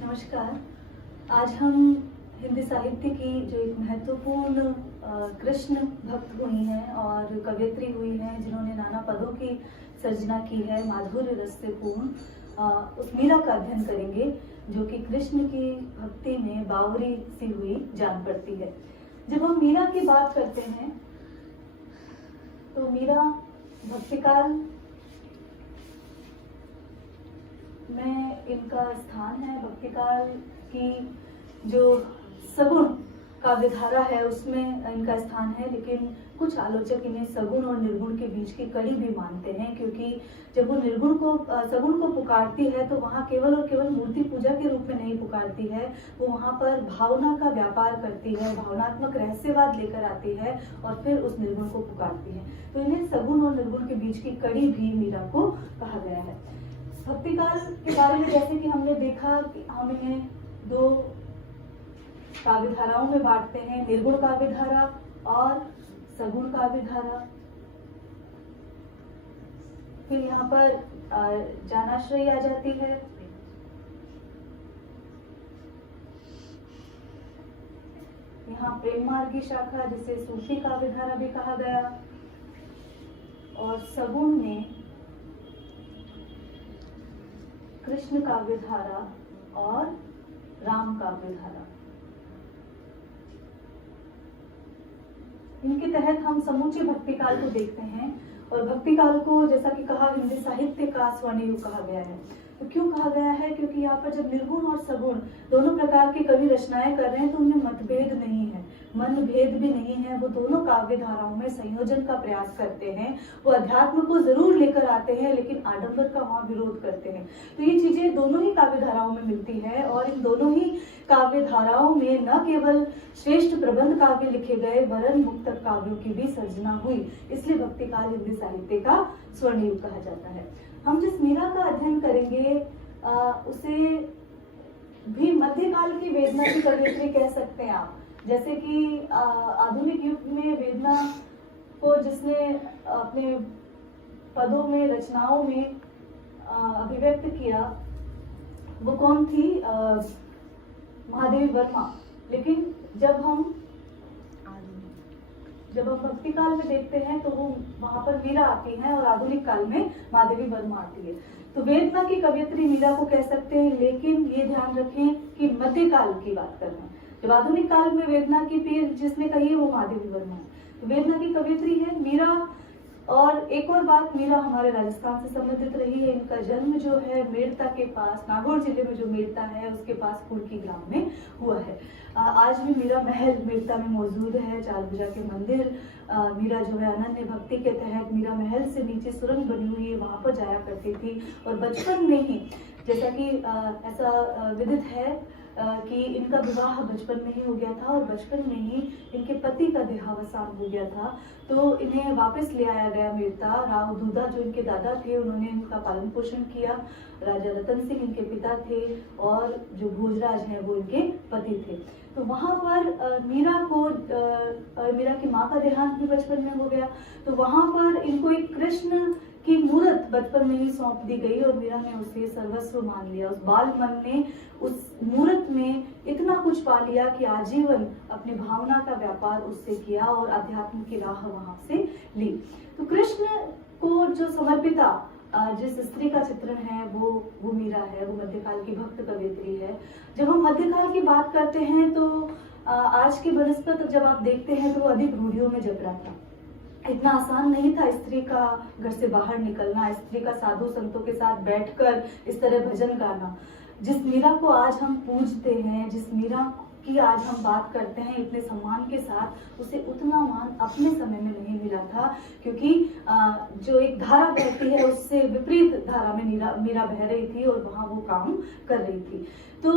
नमस्कार। आज हम हिंदी साहित्य की जो एक महत्वपूर्ण कृष्ण भक्त हुई हैं और कवयित्री हुई हैं, जिन्होंने नाना पदों की सर्जना की है, माधुर्य रस से पूर्ण, उस मीरा का अध्ययन करेंगे, जो कि कृष्ण की भक्ति में बावरी सी हुई जान पड़ती है। जब हम मीरा की बात करते हैं तो मीरा भक्तिकाल में इनका स्थान है। भक्तिकाल की जो सगुण काव्यधारा है उसमें इनका स्थान है, लेकिन कुछ आलोचक इन्हें सगुण और निर्गुण के बीच की कड़ी भी मानते हैं, क्योंकि जब वो निर्गुण को सगुण को पुकारती है तो वहाँ केवल और केवल मूर्ति पूजा के रूप में नहीं पुकारती है, वो वहाँ पर भावना का व्यापार करती है, भावनात्मक रहस्यवाद लेकर आती है और फिर उस निर्गुण को पुकारती है। तो इन्हें सगुण और निर्गुण के बीच की कड़ी भी मीरा को कहा गया है। भक्तिकाल के बारे में जैसे कि हमने देखा कि हम इन्हें दो काव्यधाराओं में बांटते हैं, निर्गुण काव्यधारा और सगुण काव्यधारा। फिर यहाँ पर जानाश्रयी आ जाती है, यहाँ प्रेम मार्गी शाखा जिसे सूफी काव्यधारा भी कहा गया, और सगुण में कृष्ण काव्यधारा और राम काव्यधारा। इनके तहत हम समूचे भक्तिकाल को देखते हैं, और भक्तिकाल को जैसा कि कहा हिंदी साहित्य का स्वर्ण युग कहा गया है। तो क्यों कहा गया है? क्योंकि यहाँ पर जब निर्गुण और सगुण दोनों प्रकार के कवि रचनाएं कर रहे हैं तो उनमें मतभेद नहीं है, मन भेद भी नहीं है। वो दोनों काव्य धाराओं में संयोजन का प्रयास करते हैं, वो अध्यात्म को जरूर लेकर आते हैं, लेकिन आडंबर का वहां विरोध करते हैं। तो ये चीजें दोनों ही काव्य धाराओं में मिलती है, और इन दोनों ही काव्य धाराओं में न केवल श्रेष्ठ प्रबंध काव्य लिखे गए, वरन मुक्तक काव्यों की भी सर्जना हुई। इसलिए भक्तिकाल हिंदी साहित्य का स्वर्ण युग कहा जाता है। हम जिस मीरा का अध्ययन करेंगे उसे भी मध्यकाल की वेदना की कवयित्री कह सकते हैं आप। जैसे कि आधुनिक युग में वेदना को जिसने अपने पदों में, रचनाओं में अभिव्यक्त किया, वो कौन थी? महादेवी वर्मा। लेकिन जब हम भक्तिकाल में देखते हैं तो वो वहां पर मीरा आती है, और आधुनिक काल में महादेवी वर्मा आती है। तो वेदना की कवयित्री मीरा को कह सकते हैं, लेकिन ये ध्यान रखें कि मध्यकाल की बात कर रहे हैं। जब आधुनिक काल में वेदना की पीर जिसने कही है वो महादेवी वर्मा है। तो वेदना की कवयित्री है मीरा। और एक और बात, मीरा हमारे राजस्थान से संबंधित रही है। इनका जन्म जो है मेड़ता के पास, नागौर जिले में जो मेड़ता है उसके पास कुड़की ग्राम में हुआ है। आज भी मीरा महल मेड़ता में मौजूद है, चारभुजा के मंदिर। मीरा जो है अनन्य भक्ति के तहत मीरा महल से नीचे सुरंग बनी हुई है, वहां पर जाया करती थी। और बचपन में ही, जैसा कि ऐसा विदित है कि इनका विवाह बचपन में ही हो गया था, और बचपन में ही इनके पति का देहावसान हो गया था। तो इन्हें वापस ले आया गया मेड़ता। राव दूधा जो इनके दादा थे, उन्होंने इनका पालन पोषण किया। राजा रतन सिंह इनके पिता थे, और जो भोजराज हैं वो इनके पति थे। तो वहां पर मीरा की माँ का देहांत भी बचपन में हो गया। तो वहां पर इनको एक कृष्ण की मूर्त बचपन में ही सौंप दी गई, और मीरा ने उसे सर्वस्व मान लिया। उस बाल मन ने उस मूर्त में इतना कुछ पा लिया कि आजीवन अपनी भावना का व्यापार उससे किया और अध्यात्म की राह वहां से ली। तो कृष्ण को जो समर्पिता जिस स्त्री का चित्रण है वो मीरा है, वो मध्यकाल की भक्त कवयित्री है। जब हम मध्यकाल की बात करते हैं तो आज के बनस्पत जब आप देखते हैं तो वो अधिक रूढ़ियों में जकड़ा था। इतना आसान नहीं था स्त्री का घर से बाहर निकलना, स्त्री का साधु संतों के साथ बैठकर इस तरह भजन गाना। जिस मीरा को आज हम पूजते हैं, जिस मीरा की आज हम बात करते हैं इतने सम्मान के साथ, उसे उतना मान अपने समय में नहीं मिला था, क्योंकि जो एक धारा बहती है उससे विपरीत धारा में मीरा बह रही थी और वहां वो काम कर रही थी। तो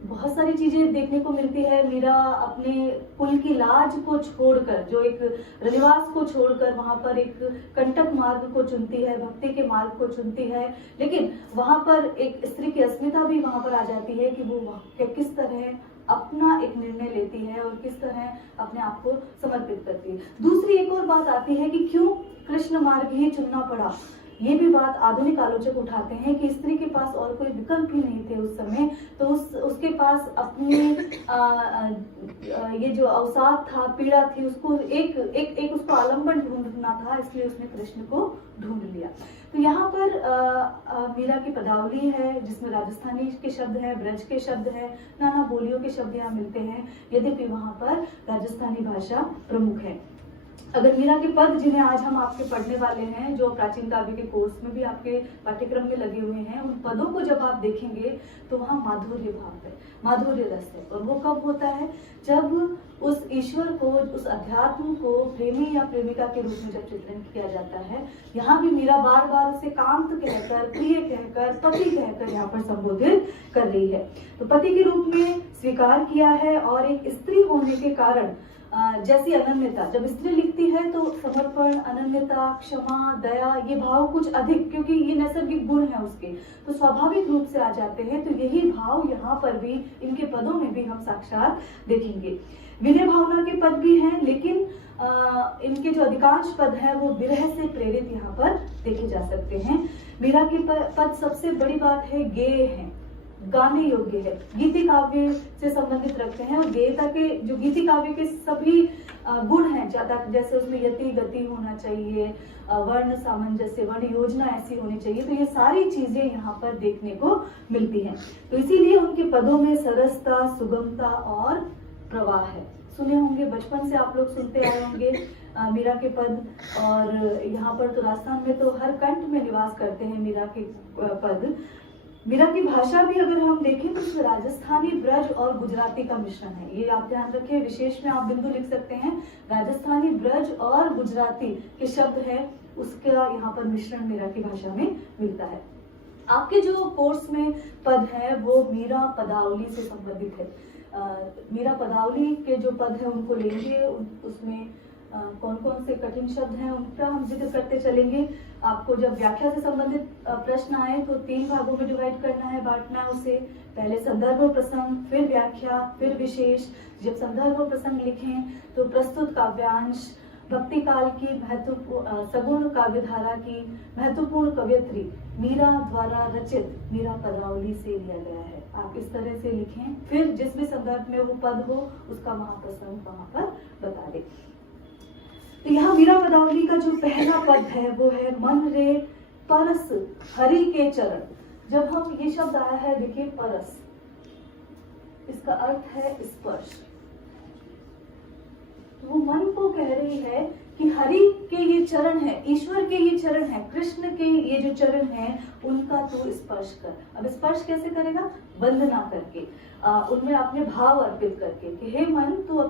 बहुत सारी चीजें देखने को मिलती है। मीरा अपने कुल की लाज को छोड़कर, जो एक रनिवास को छोड़कर वहां पर एक कंटक मार्ग को चुनती है, भक्ति के मार्ग को चुनती है। लेकिन वहां पर एक स्त्री की अस्मिता भी वहां पर आ जाती है कि वो किस तरह अपना एक निर्णय लेती है और किस तरह अपने आप को समर्पित करती है। दूसरी एक और बात आती है कि क्यों कृष्ण मार्ग ही चुनना पड़ा। ये भी बात आधुनिक आलोचक उठाते हैं कि स्त्री के पास और कोई विकल्प ही नहीं थे उस समय, तो उसके पास अपनी ये जो अवसाद था, पीड़ा थी, उसको एक उसको आलम्बन ढूंढना था, इसलिए उसने कृष्ण को ढूंढ लिया। तो यहाँ पर मीरा की पदावली है जिसमें राजस्थानी के शब्द है, ब्रज के शब्द है, नाना बोलियों के शब्द यहाँ मिलते हैं, यद्यपि वहाँ पर राजस्थानी भाषा प्रमुख है। अगर मीरा के पद जिन्हें आज हम आपके पढ़ने वाले हैं, जो प्राचीन काव्य के कोर्स में भी आपके पाठ्यक्रम में लगे हुए हैं, उन पदों को जब आप देखेंगे तो वहाँ माधुर्य भाव है, माधुर्य रस है। और वो कब होता है? जब उस ईश्वर को, उस अध्यात्म को प्रेमी या प्रेमिका के रूप में जब चित्रण किया जाता है। यहाँ भी मीरा बार बार उसे कांत कहकर, प्रिय कहकर, पति कहकर यहाँ पर संबोधित कर रही है। तो पति के रूप में स्वीकार किया है, और एक स्त्री होने के कारण जैसी अनन्यता, जब स्त्री लिखती है तो समर्पण, अनन्यता, क्षमा, दया, ये भाव कुछ अधिक, क्योंकि ये नैसर्गिक गुण है उसके, तो स्वाभाविक रूप से आ जाते हैं। तो यही भाव यहाँ पर भी, इनके पदों में भी हम साक्षात देखेंगे। विनय भावना के पद भी हैं, लेकिन इनके जो अधिकांश पद हैं वो विरह से प्रेरित यहाँ पर देखे जा सकते हैं। मीरा के पद सबसे बड़ी बात है गेय है, गाने योग्य है, गीति काव्य से संबंधित रखते हैं। और गेयता के जो गीति काव्य के सभी गुण हैं, ज्यादा जैसे उसमें यति गति होना चाहिए, वर्ण सामंजस्य, वर्ण योजना ऐसी होनी चाहिए, तो ये सारी चीजें यहाँ पर देखने को मिलती हैं। तो इसीलिए उनके पदों में सरसता, सुगमता और प्रवाह है। सुने होंगे, बचपन से आप लोग सुनते आए होंगे मीरा के पद, और यहाँ पर तो राजस्थान में तो हर कंठ में निवास करते हैं मीरा के पद। मीरा की भाषा भी अगर हम देखें तो उसमें राजस्थानी, ब्रज और गुजराती का मिश्रण है। ये आप ध्यान रखिए, विशेष में आप बिंदु लिख सकते हैं, राजस्थानी, ब्रज और गुजराती के शब्द है, उसका यहाँ पर मिश्रण मीरा की भाषा में मिलता है। आपके जो कोर्स में पद है वो मीरा पदावली से संबंधित है। मीरा पदावली के जो पद है उनको लेंगे, उसमें कौन कौन से कठिन शब्द हैं उनका हम जिक्र करते चलेंगे। आपको जब व्याख्या से संबंधित प्रश्न आए तो 3 भागों में डिवाइड करना है, बांटना है उसे। पहले संदर्भ प्रसंग, फिर व्याख्या, फिर विशेष। जब संदर्भ प्रसंग लिखें तो प्रस्तुत काव्यांश, भक्ति काल की महत्वपूर्ण, सगुण काव्यधारा की महत्वपूर्ण कवयित्री मीरा द्वारा रचित मीरा पदावली से लिया गया है। आप इस तरह से लिखें, फिर जिस भी संदर्भ में वो पद हो उसका महाप्रसंग वहां पर बता दें। तो यहाँ मीरा पदावली का जो पहला पद है वो है, मन रे परस हरि के चरण। जब हम ये शब्द आया है, देखिए परस, इसका अर्थ है स्पर्श। तो वो मन को कह रही है कि हरि के ये चरण है, ईश्वर के ये चरण है, कृष्ण के ये जो चरण है उनका तू स्पर्श कर। अब स्पर्श कैसे करेगा? वंदना करके, उनमें अपने भाव अर्पित करके कि हे मन तू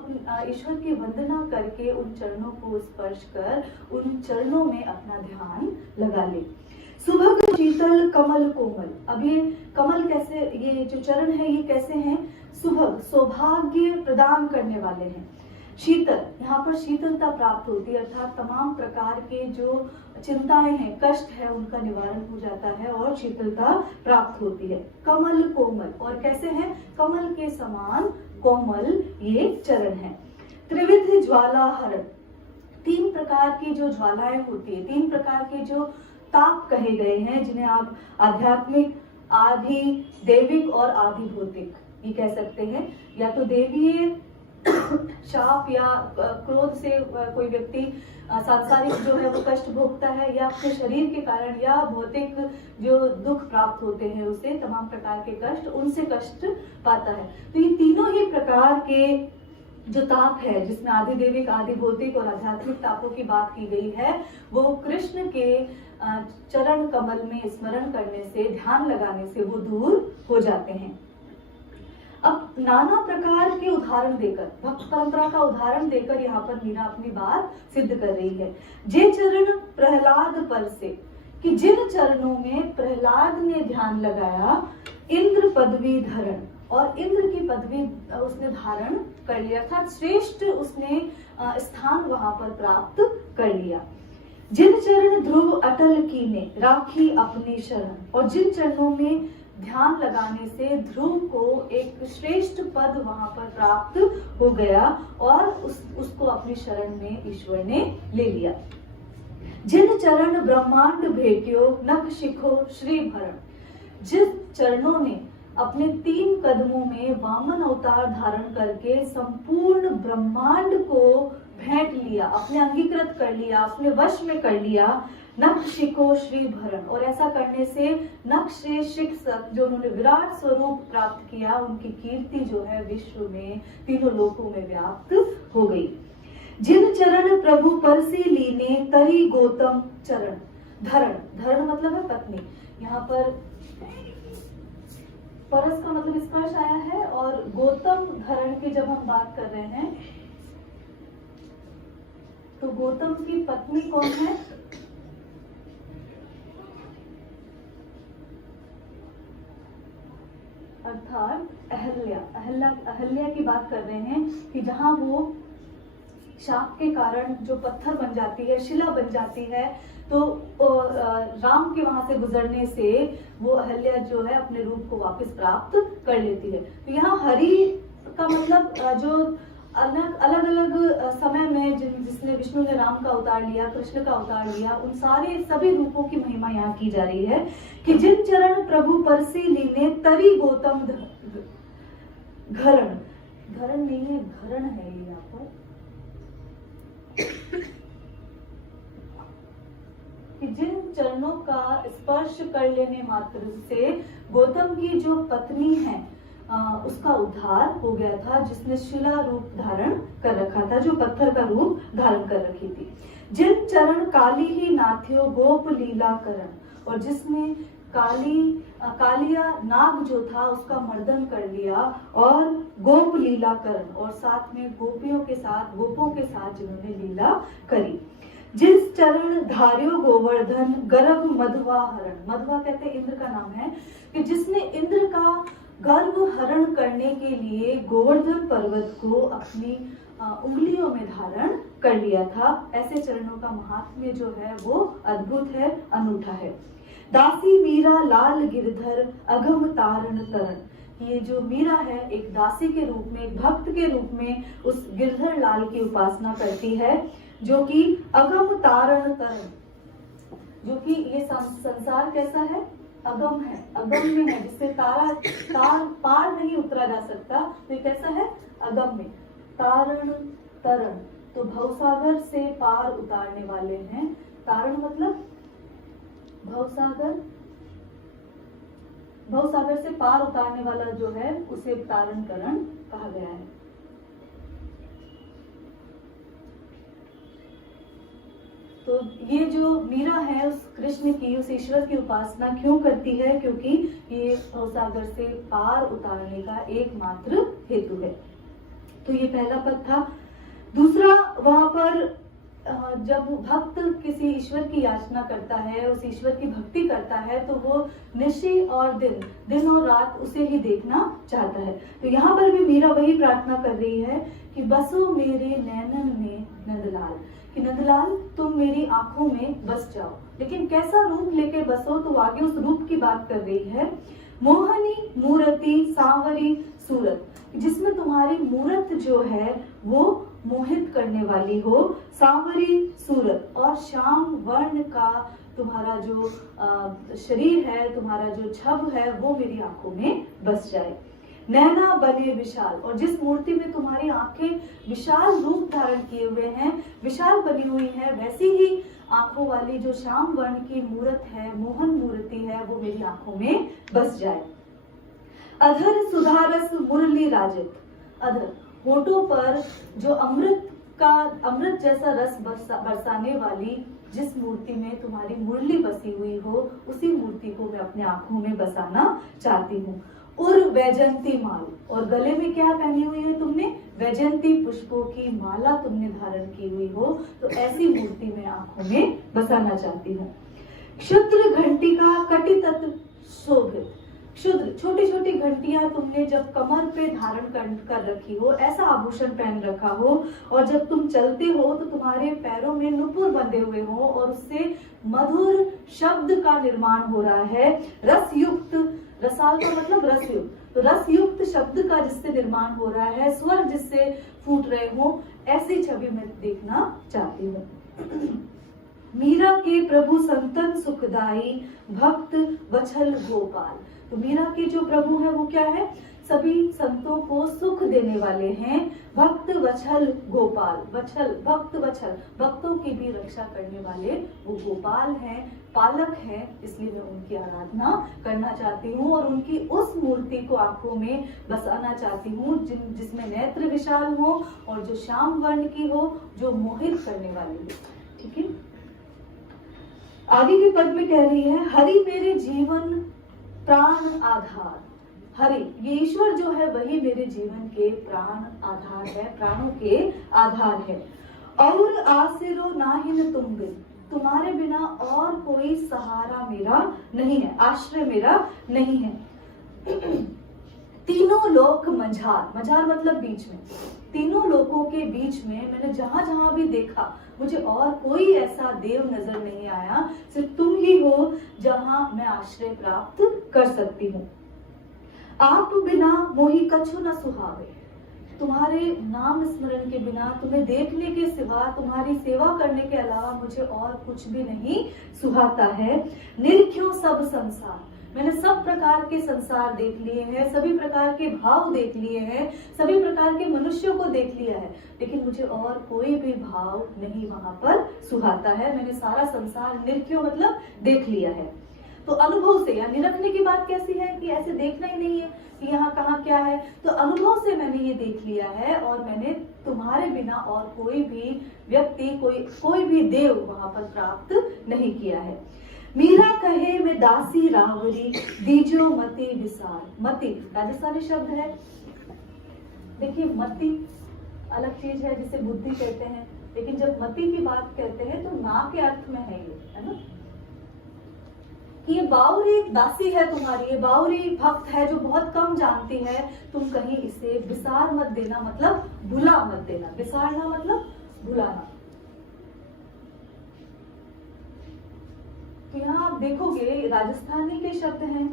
ईश्वर की वंदना करके उन चरणों को स्पर्श कर, उन चरणों में अपना ध्यान लगा ले। सुभग शीतल कमल कोमल। अब ये कमल कैसे, ये जो चरण है ये कैसे हैं? सुभग, सौभाग्य प्रदान करने वाले हैं। शीतल, यहाँ पर शीतलता प्राप्त होती है, अर्थात तमाम प्रकार के जो चिंताएं हैं, कष्ट है, उनका निवारण हो जाता है और शीतलता प्राप्त होती है। कमल कोमल, और कैसे है? कमल के समान कोमल ये चरण है। त्रिविध ज्वाला हरण, 3 प्रकार की जो ज्वालाएं होती है, 3 प्रकार के जो ताप कहे गए हैं, जिन्हें आप आध्यात्मिक, आधि दैविक और आधि भौतिक ये कह सकते हैं। या तो देवीय शाप या क्रोध से कोई व्यक्ति सांसारिक जो है वो कष्ट भोगता है, या अपने शरीर के कारण, या भौतिक जो दुख प्राप्त होते हैं उसे, तमाम प्रकार के कष्ट, उनसे कष्ट पाता है। तो ये तीनों ही प्रकार के जो ताप है, जिसमें आदि दैविक, आदि भौतिक और आध्यात्मिक तापों की बात की गई है, वो कृष्ण के चरण कमल में स्मरण करने से, ध्यान लगाने से वो दूर हो जाते हैं। अब नाना प्रकार के उदाहरण देकर, भक्त परंपरा का उदाहरण देकर यहाँ पर मीरा अपनी बात सिद्ध कर रही है। जे चरण प्रहलाद पर से, कि जिन चरणों में प्रहलाद ने ध्यान लगाया, इंद्र पदवी धरण, और इंद्र की पदवी उसने धारण कर लिया, अर्थात श्रेष्ठ उसने स्थान वहां पर प्राप्त कर लिया। जिन चरण ध्रुव अटल कीने, राखी अपनी शरण, और जिन चरणों में ध्यान लगाने से ध्रुव को एक श्रेष्ठ पद वहां पर प्राप्त हो गया और उसको अपनी शरण में ईश्वर ने ले लिया। जिन चरण ब्रह्मांड भेट्यो नख शिखो श्री भरण। जिस चरणों ने अपने 3 कदमों में वामन अवतार धारण करके संपूर्ण ब्रह्मांड को भेंट लिया, अपने अंगीकृत कर लिया, अपने वश में कर लिया, नख शिखो श्री भरण। और ऐसा करने से नख से शिख तक जो उन्होंने विराट स्वरूप प्राप्त किया, उनकी कीर्ति जो है विश्व में तीनों लोकों में व्याप्त हो गई। जिन चरण प्रभु परसी लीने तरी गौतम चरण धरण। धरण मतलब है पत्नी। यहाँ पर परस का मतलब स्पर्श आया है, और गौतम धरण की जब हम बात कर रहे हैं तो गौतम की पत्नी कौन है? अर्थात अहल्या। अहल्या की बात कर रहे हैं कि जहां वो शाप के कारण जो पत्थर बन जाती है, शिला बन जाती है, तो राम के वहां से गुजरने से वो अहल्या जो है अपने रूप को वापस प्राप्त कर लेती है। तो यहाँ हरि का मतलब जो अलग अलग समय में जिसने विष्णु ने राम का अवतार लिया, कृष्ण का अवतार लिया, उन सारे सभी रूपों की महिमा यहाँ की जा रही है कि जिन चरण प्रभु परसी लीने तरी गौतम घरण। घरण नहीं है, घरण है ये यहाँ पर, कि जिन चरणों का स्पर्श कर लेने मात्र से गौतम की जो पत्नी है उसका उद्धार हो गया था, जिसने शिला रूप धारण कर रखा था, जो पत्थर का रूप धारण कर रखी थी। जिन चरण काली ही नाथ्यो गोप लीला करण। और जिसने कालिया नाग जो था उसका मर्दन कर लिया, और गोप लीला करण, और साथ में गोपियों के साथ, गोपों के साथ जिन्होंने लीला करी। जिस चरण धार्यो गोवर्धन गर्भ मधवा हरण। मधवा कहते हैं इंद्र का नाम है, कि जिसने इंद्र का गर्भ हरण करने के लिए गोवर्धन पर्वत को अपनी उंगलियों में धारण कर लिया था। ऐसे चरणों का महात्म्य जो है वो अद्भुत है, अनूठा है। दासी मीरा लाल गिरधर अगम तारण तरण। ये जो मीरा है एक दासी के रूप में, एक भक्त के रूप में उस गिरधर लाल की उपासना करती है, जो कि अगम तारण तरण, जो कि ये संसार कैसा है? अगम है, अगम में है, जिससे तार पार नहीं उतरा जा सकता, तो ये कैसा है? अगम में। तारण तरण, तो भवसागर से पार उतारने वाले हैं। तारण मतलब भवसागर से पार उतारने वाला जो है उसे तारण तरण कहा गया है। तो ये जो मीरा है उस कृष्ण की, उस ईश्वर की उपासना क्यों करती है? क्योंकि ये भवसागर से पार उतारने का एकमात्र हेतु है। तो ये पहला पद था। दूसरा, वहां पर जब भक्त किसी ईश्वर की याचना करता है, उस ईश्वर की भक्ति करता है, तो वो निशि और दिन और रात उसे ही देखना चाहता है। तो यहाँ पर भी मीरा वही प्रार्थना कर रही है कि बसो मेरे नैनन में नंदलाल, कि नंदलाल तुम मेरी आंखों में बस जाओ। लेकिन कैसा रूप लेके बसो? तो आगे उस रूप की बात कर रही है। मोहनी मूर्ति सांवरी सूरत, जिसमें तुम्हारी मूरत जो है वो मोहित करने वाली हो, सांवरी सूरत, और श्याम वर्ण का तुम्हारा जो शरीर है, तुम्हारा जो छब है, वो मेरी आंखों में बस जाए। नैना बने विशाल, और जिस मूर्ति में तुम्हारी आंखें विशाल रूप धारण किए हुए हैं, विशाल बनी हुई है, वैसी ही आंखों वाली जो श्याम वर्ण की मूर्त है, मोहन मूर्ति है, वो मेरी आंखों में बस जाए। अधर सुधारस मुरली राजित, अधर होठों पर जो अमृत जैसा रस बरसाने वाली जिस मूर्ति में तुम्हारी मुरली बसी हुई हो, उसी मूर्ति को मैं अपने आंखों में बसाना चाहती हूँ। उर वैजंती माल, और गले में क्या पहनी हुई है तुमने? वैजंती पुष्पों की माला तुमने धारण की हुई हो, तो ऐसी मूर्ति मैं आंखों में बसाना चाहती हूँ। क्षुद्र घंटिका कटितत शोभित, क्षुद्र छोटी छोटी घंटियां तुमने जब कमर पे धारण कर रखी हो, ऐसा आभूषण पहन रखा हो, और जब तुम चलते हो तो तुम्हारे पैरों में नुपुर बंधे हुए हो, और उससे मधुर शब्द का निर्माण हो रहा है। रसयुक्त, रसाल का मतलब रसयुक्त, तो रसयुक्त शब्द का जिससे निर्माण हो रहा है, स्वर जिससे फूट रहे हो, ऐसी छवि मैं देखना चाहती हूँ। मीरा के प्रभु संतन सुखदाई, भक्त वत्सल गोपाल। तो मीरा के जो प्रभु है वो क्या है? सभी संतों को सुख देने वाले हैं, भक्त वत्सल गोपाल। वत्सल, भक्त वत्सल, भक्तों की भी रक्षा करने वाले वो गोपाल हैं, पालक हैं। इसलिए मैं उनकी आराधना करना चाहती हूँ और उनकी उस मूर्ति को आंखों में बसाना चाहती हूँ जिसमें नेत्र विशाल हो और जो श्याम वर्ण की हो, जो मोहित करने वाली हो। ठीक है, आगे के पद में कह रही है, हरि मेरे जीवन प्राण आधार। हरि, ये ईश्वर जो है वही मेरे जीवन के प्राण आधार है, प्राणों के आधार है। और आसिरो नाहिन तुम बिन, तुम्हारे बिना और कोई सहारा मेरा नहीं है, आश्रय मेरा नहीं है। तीनों लोक मझार, मझार मतलब बीच में, तीनों लोकों के बीच में मैंने जहां जहां भी देखा, मुझे और कोई ऐसा देव नजर नहीं आया, सिर्फ तुम ही हो जहां मैं आश्रय प्राप्त कर सकती हूँ। आप बिना मोहि कछु न सुहावे, तुम्हारे नाम स्मरण के बिना, तुम्हें देखने के सिवा, तुम्हारी सेवा करने के अलावा मुझे और कुछ भी नहीं सुहाता है। निरख्यो सब संसार, मैंने सब प्रकार के संसार देख लिए हैं, सभी प्रकार के भाव देख लिए हैं, सभी प्रकार के मनुष्यों को देख लिया है, लेकिन मुझे और कोई भी भाव नहीं वहां पर सुहाता है। मैंने सारा संसार, निरख्यो मतलब देख लिया है। तो अनुभव से, या निरखने की बात कैसी है कि ऐसे देखना ही नहीं है कि यहाँ कहाँ क्या है, तो अनुभव से मैंने ये देख लिया है और मैंने तुम्हारे बिना और कोई भी व्यक्ति, कोई भी देव वहां पर प्राप्त नहीं किया है। मीरा कहे मैं दासी रावरी, दीजो मति विसार। मति राजस्थानी शब्द है, देखिए मति अलग चीज है जिसे बुद्धि कहते हैं, लेकिन जब मति की बात कहते हैं तो ना के अर्थ में है ये, है ना, कि ये बावरी दासी है तुम्हारी, ये बावरी भक्त है जो बहुत कम जानती है, तुम कहीं इसे विसार मत देना, मतलब भुला मत देना। विसारना मतलब भुलाना। तो यहाँ आप देखोगे राजस्थानी के शब्द हैं,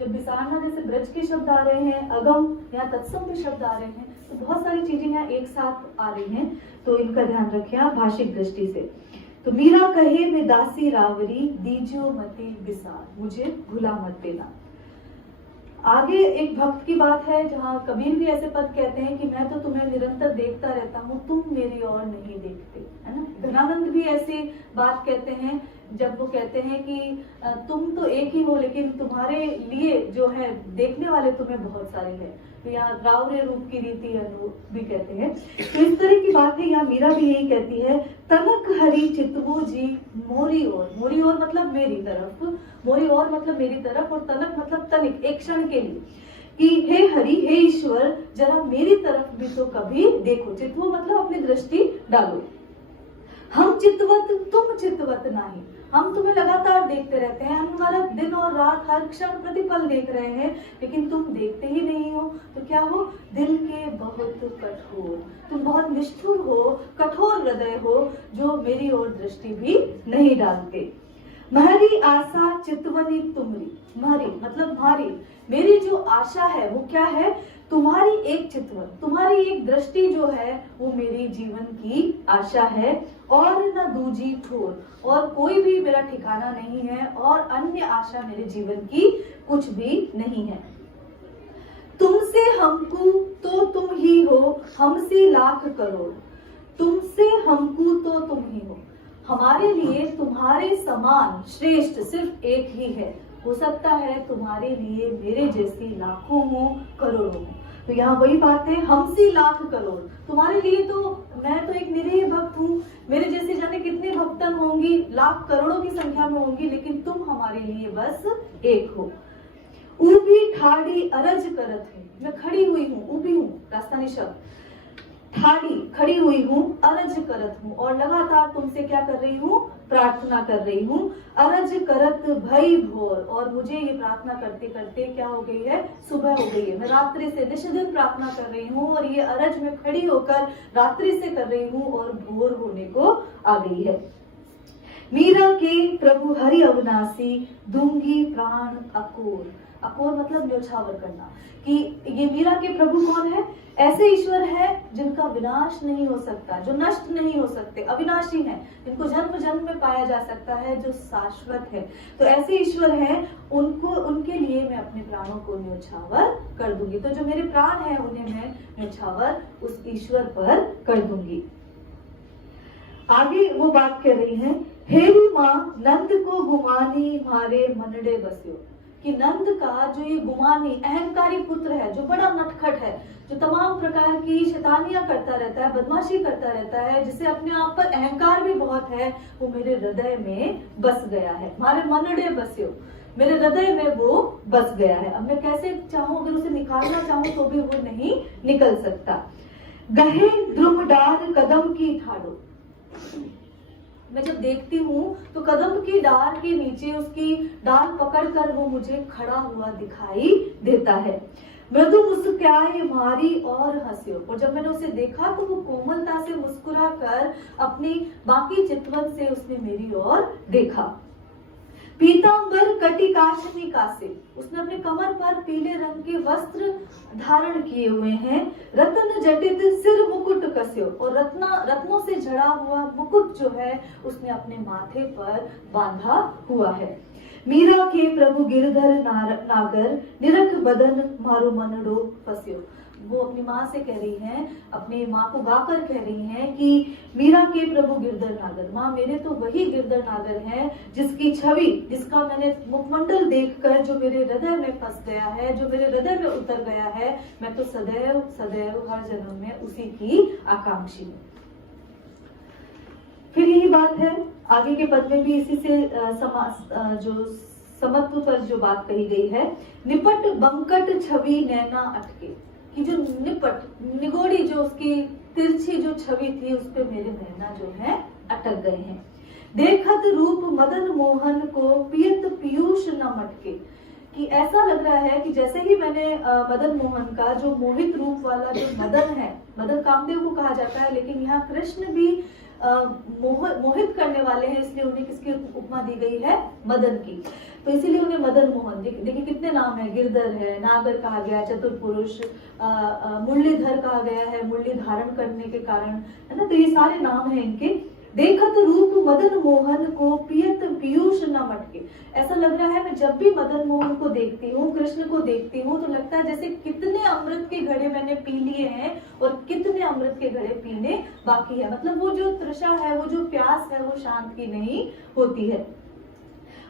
जब विसारना जैसे ब्रज के शब्द आ रहे हैं, अगम या तत्सम के शब्द आ रहे हैं, तो बहुत सारी चीजें यहाँ एक साथ आ रही हैं, तो इनका ध्यान रखिए आप भाषिक दृष्टि से। तो मीरा कहे मैं दासी रावरी, दीजो मति विसार, मुझे भुला मत देना। आगे एक भक्त की बात है जहाँ कबीर भी ऐसे पद कहते हैं कि मैं तो तुम्हें निरंतर देखता रहता हूँ, तुम मेरी ओर नहीं देखते, है ना। धनानंद भी ऐसी बात कहते हैं जब वो कहते हैं कि तुम तो एक ही हो, लेकिन तुम्हारे लिए जो है देखने वाले तुम्हें बहुत सारे हैं। तो यहाँ रावरे रूप की रीति अनुरूप भी कहते हैं। तो इस तरह की बात है, यहाँ मीरा भी यही कहती है, तनक हरि चितवो जी मोरी ओर। मोरी ओर मतलब मेरी तरफ, मोरी ओर मतलब मेरी तरफ, और तनक मतलब तनिक, एक क्षण के लिए, कि हे हरि, हे ईश्वर, जरा मेरी तरफ भी तो कभी देखो। चितवो मतलब अपनी दृष्टि डालो। हम चितवत तुम चितवत नहीं, हम तुम्हें लगातार देखते रहते हैं, अनवरत दिन और रात हर क्षण प्रतिपल देख रहे हैं, लेकिन तुम देखते ही नहीं हो। तो क्या हो? दिल के बहुत कठोर, तुम बहुत निष्ठुर हो, कठोर हृदय हो, जो मेरी ओर दृष्टि भी नहीं डालते। महरी आशा चितवनी तुमरी, महरी मतलब भारी, मेरी जो आशा है वो क्या है? तुम्हारी एक चितवन, तुम्हारी एक दृष्टि जो है वो मेरी जीवन की आशा है। और न दूजी ठोर, और कोई भी मेरा ठिकाना नहीं है, और अन्य आशा मेरे जीवन की कुछ भी नहीं है। तुमसे हमको तो तुम ही हो, हमसे लाख करोड़, तुमसे हमको तो तुम ही हो, हमारे लिए तुम्हारे समान श्रेष्ठ सिर्फ एक ही है। हो सकता है तुम्हारे लिए मेरे जैसी लाखों हो, करोड़ों हो। तो यहाँ वही बात है, हमसे लाख करोड़, तुम्हारे लिए तो मैं तो एक निरीह भक्त हूँ, मेरे जैसे जाने कितने भक्तन होंगी, लाख करोड़ों की संख्या में होंगी, लेकिन तुम हमारे लिए बस एक हो। ऊबी ठाड़ी अरज करत है, मैं खड़ी हुई हूँ, ऊबी हूँ राजस्थानी शब्द, ठाड़ी खड़ी हुई हूँ, अरज करत हूँ, और लगातार तुमसे क्या कर रही हूँ? प्रार्थना कर रही हूँ। अरज करत भई भोर, और मुझे ये प्रार्थना करते करते क्या हो गई है? सुबह हो गई है। मैं रात्रि से निष्दिन प्रार्थना कर रही हूँ, और ये अरज में खड़ी होकर रात्रि से कर रही हूँ, और भोर होने को आ गई है। मीरा के प्रभु हरि अविनाशी, दूंगी प्राण अकोर। अकोर मतलब न्योछावर करना, कि ये मीरा के प्रभु कौन है? ऐसे ईश्वर है जिनका विनाश नहीं हो सकता, जो नष्ट नहीं हो सकते, अविनाशी है, जिनको जन्म जन्म में पाया जा सकता है, जो शाश्वत है। तो ऐसे ईश्वर हैं, उनको, उनके लिए मैं अपने प्राणों को न्योछावर कर दूंगी। तो जो मेरे प्राण है उन्हें मैं न्योछावर उस ईश्वर पर कर दूंगी। आगे वो बात कह रही है, हेरी माँ नंद को गुमानी मारे मनडे बस्यो, कि नंद का जो ये गुमानी अहंकारी पुत्र है, जो बड़ा नटखट है, जो तमाम प्रकार की शैतानियां करता रहता है, बदमाशी करता रहता है, जिसे अपने आप पर अहंकार भी बहुत है, वो मेरे हृदय में बस गया है। मारे मनडे बस्यो, मेरे हृदय में वो बस गया है। अब मैं कैसे चाहूं, अगर उसे निकालना चाहूं तो भी वो नहीं निकल सकता। गहे द्रुमडार कदम की ठाड़ो, मैं जब देखती हूँ तो कदम की डाल के नीचे उसकी डाल पकड़कर वो मुझे खड़ा हुआ दिखाई देता है। मृदु मुस्कुराए मारी और हंसियो, और जब मैंने उसे देखा तो वो कोमलता से मुस्कुरा कर अपनी बाकी चितवन से उसने मेरी ओर देखा। पीतांबर कटिकाशनी कासे, उसने अपने कमर पर पीले रंग के वस्त्र धारण किए हुए हैं। रत्न जटित सिर मुकुट कसयो, और रत्नों से जड़ा हुआ मुकुट जो है उसने अपने माथे पर बांधा हुआ है। मीरा के प्रभु गिरधर नागर निरख बदन मारो मनडो फस्यो, वो अपनी माँ से कह रही हैं, अपनी माँ को गाकर कह रही हैं कि मीरा के प्रभु गिरधर नागर, माँ मेरे तो वही गिरधर नागर हैं जिसकी छवि, जिसका मैंने मुखमंडल देखकर जो मेरे हृदय में फंस गया है, जो मेरे हृदय में उतर गया है, मैं तो सदैव सदैव हर जन्म में उसी की आकांक्षी हूँ। फिर यही बात है आगे के पद में भी, इसी से जो समत्व पर जो बात कही गई है। निपट बंकट छवि नैना अटके, कि जो निपट निगोड़ी जो उसकी तिरछी जो छवि थी उस पे मेरे नैना जो है अटक गए हैं। देखत रूप मदन मोहन को पियत पीयूष न मटके, कि ऐसा लग रहा है कि जैसे ही मैंने मदन मोहन का जो मोहित रूप वाला जो मदन है, मदन कामदेव को कहा जाता है, लेकिन यहाँ कृष्ण भी मोहित करने वाले हैं, इसलिए उन्हें किसकी उपमा दी गई है? मदन की। तो इसीलिए उन्हें मदन मोहन, देखिए कितने नाम है, गिरधर है, नागर कहा गया, चतुर्पुरुष, मुरलीधर कहा गया है, मुरली धारण करने के कारण, है ना, तो ये सारे नाम हैं इनके। देखत रूप मदन मोहन को पियत पीयूष न मटके, ऐसा लग रहा है मैं जब भी मदन मोहन को देखती हूँ, कृष्ण को देखती हूँ, तो लगता है जैसे कितने अमृत के घड़े मैंने पी लिए हैं और कितने अमृत के घड़े पीने बाकी है। मतलब वो जो तृषा है, वो जो प्यास है, वो शांत की नहीं होती है।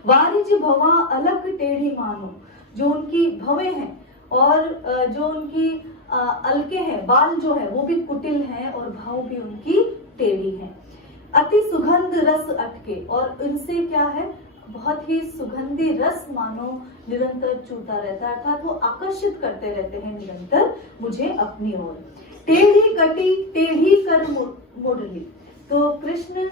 वारिज भवा अलग टेढ़ी मानो, जो उनकी भवें हैं और जो उनकी अलके हैं, बाल जो है वो भी कुटिल हैं और भाव भी उनकी टेढ़ी हैं। अति सुगंध रस अटके, और इनसे क्या है, बहुत ही सुगंधी रस मानो निरंतर चूता रहता है, अर्थात वो आकर्षित करते रहते हैं निरंतर मुझे अपनी ओर। टेढ़ी कटी टेढ़ी कर मुरली, तो कृष्ण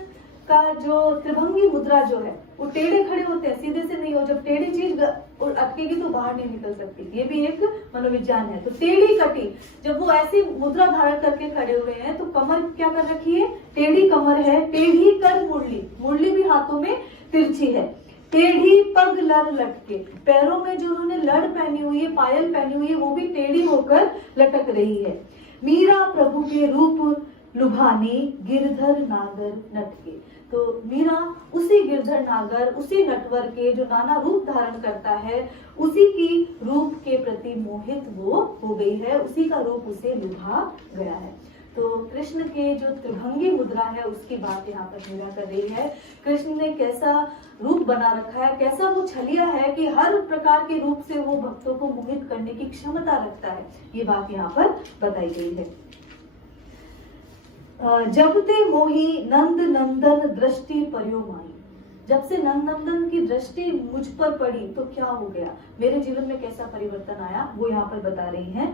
का जो त्रिभंगी मुद्रा जो है वो टेढ़े खड़े होते हैं, सीधे से नहीं हो, जब टेढ़ी चीज अटकेगी तो बाहर नहीं निकल सकती, ये भी एक मनोविज्ञान है। तो टेढ़ी कटी, जब वो ऐसी मुद्रा धारण करके खड़े हुए हैं तो कमर क्या कर रखी है? टेढ़ी कमर है। टेढ़ी कर मुरली, मुरली भी हाथों में तिरछी है। टेढ़ी पग लड़ लटके, पैरों में जो उन्होंने लड़ पहनी हुई है, पायल पहनी हुई है, वो भी टेढ़ी होकर लटक रही है। मीरा प्रभु के रूप लुभानी गिरधर नागर नटके, तो मीरा उसी गिरधर नागर, उसी नटवर के जो नाना रूप धारण करता है, उसी की रूप के प्रति मोहित वो हो गई है, उसी का रूप उसे लुभा गया है। तो कृष्ण के जो त्रिभंगी मुद्रा है उसकी बात यहाँ पर मीरा कर रही है। कृष्ण ने कैसा रूप बना रखा है, कैसा वो छलिया है कि हर प्रकार के रूप से वो भक्तों को मोहित करने की क्षमता रखता है, ये बात यहाँ पर बताई गई है। जब ते मोही नंद नंदन दृष्टि पर्यो माई, जब से नंद नंदन की दृष्टि मुझ पर पड़ी तो क्या हो गया, मेरे जीवन में कैसा परिवर्तन आया, वो यहाँ पर बता रही हैं।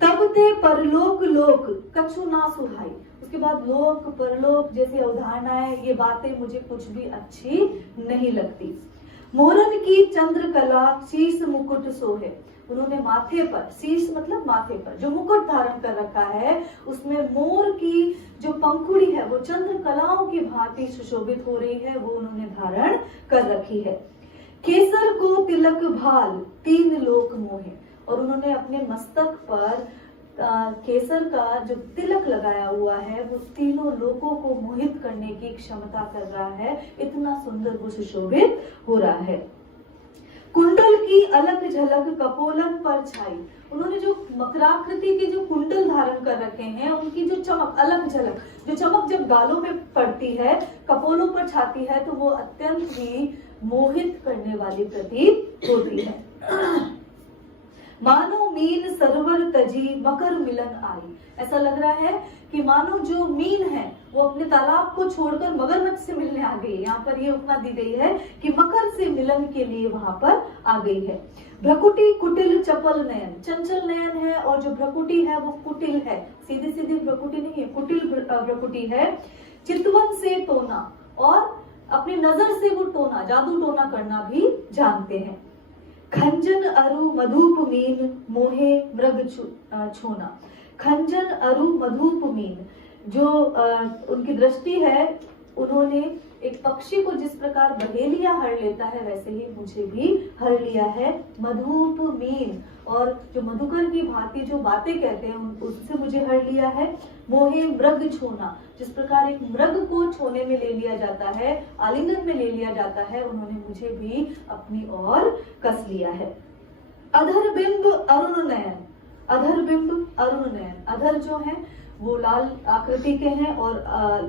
तब ते परलोक लोक कछु ना सुहाई, उसके बाद लोक परलोक जैसी अवधारणाएं, ये बातें मुझे कुछ भी अच्छी नहीं लगती। मोरन की चंद्रकला शीश मुकुट सोहे, उन्होंने माथे पर, शीश मतलब माथे पर जो मुकुट धारण कर रखा है, उसमें मोर की जो पंखुड़ी है वो चंद्र कलाओं की भांति सुशोभित हो रही है, वो उन्होंने धारण कर रखी है। केसर को तिलक भाल तीन लोक मोहे, और उन्होंने अपने मस्तक पर केसर का जो तिलक लगाया हुआ है वो तीनों लोगों को मोहित करने की क्षमता कर रहा है, इतना सुंदर वो सुशोभित हो रहा है। कुंडल की अलग झलक कपोलन पर छाई, उन्होंने जो मकराकृति के जो कुंडल धारण कर रखे हैं उनकी जो चमक, अलग झलक, जो चमक जब गालों में पड़ती है, कपोलों पर छाती है, तो वो अत्यंत ही मोहित करने वाली प्रतीत होती है। मानो मीन सरोवर तजी मकर मिलन आई, ऐसा लग रहा है कि मानो जो मीन है वो अपने तालाब को छोड़कर मगरमच्छ से मिलने आ गई है। यहाँ पर ये उपमा दी गई है कि मकर से मिलन के लिए वहां पर आ गई है। भ्रकुटी कुटिल चपल नयन, चंचल नयन है और जो भ्रकुटी है वो कुटिल है, सीधी सीधी भ्रकुटी नहीं है, कुटिल भ्रकुटी है। चितवन से टोना, और अपनी नजर से वो टोना, जादू टोना करना भी जानते हैं। खंजन अरु मधुप मीन मोहे मृग छोना, खंजन अरु मधुप मीन, जो उनकी दृष्टि है, उन्होंने एक पक्षी को जिस प्रकार बहेलिया हर लेता है वैसे ही मुझे भी हर लिया है। मधुप मीन, और जो मधुकर की भांति जो बातें कहते हैं उससे मुझे हर लिया है। मोहे मृग छोना, जिस प्रकार एक मृग को छोने में ले लिया जाता है, आलिंगन में ले लिया जाता है, उन्होंने मुझे भी अपनी ओर कस लिया है। अधर बिंब अरुण नयन, अधर बिंब अरुण नयन, अधर जो है वो लाल आकृति के हैं और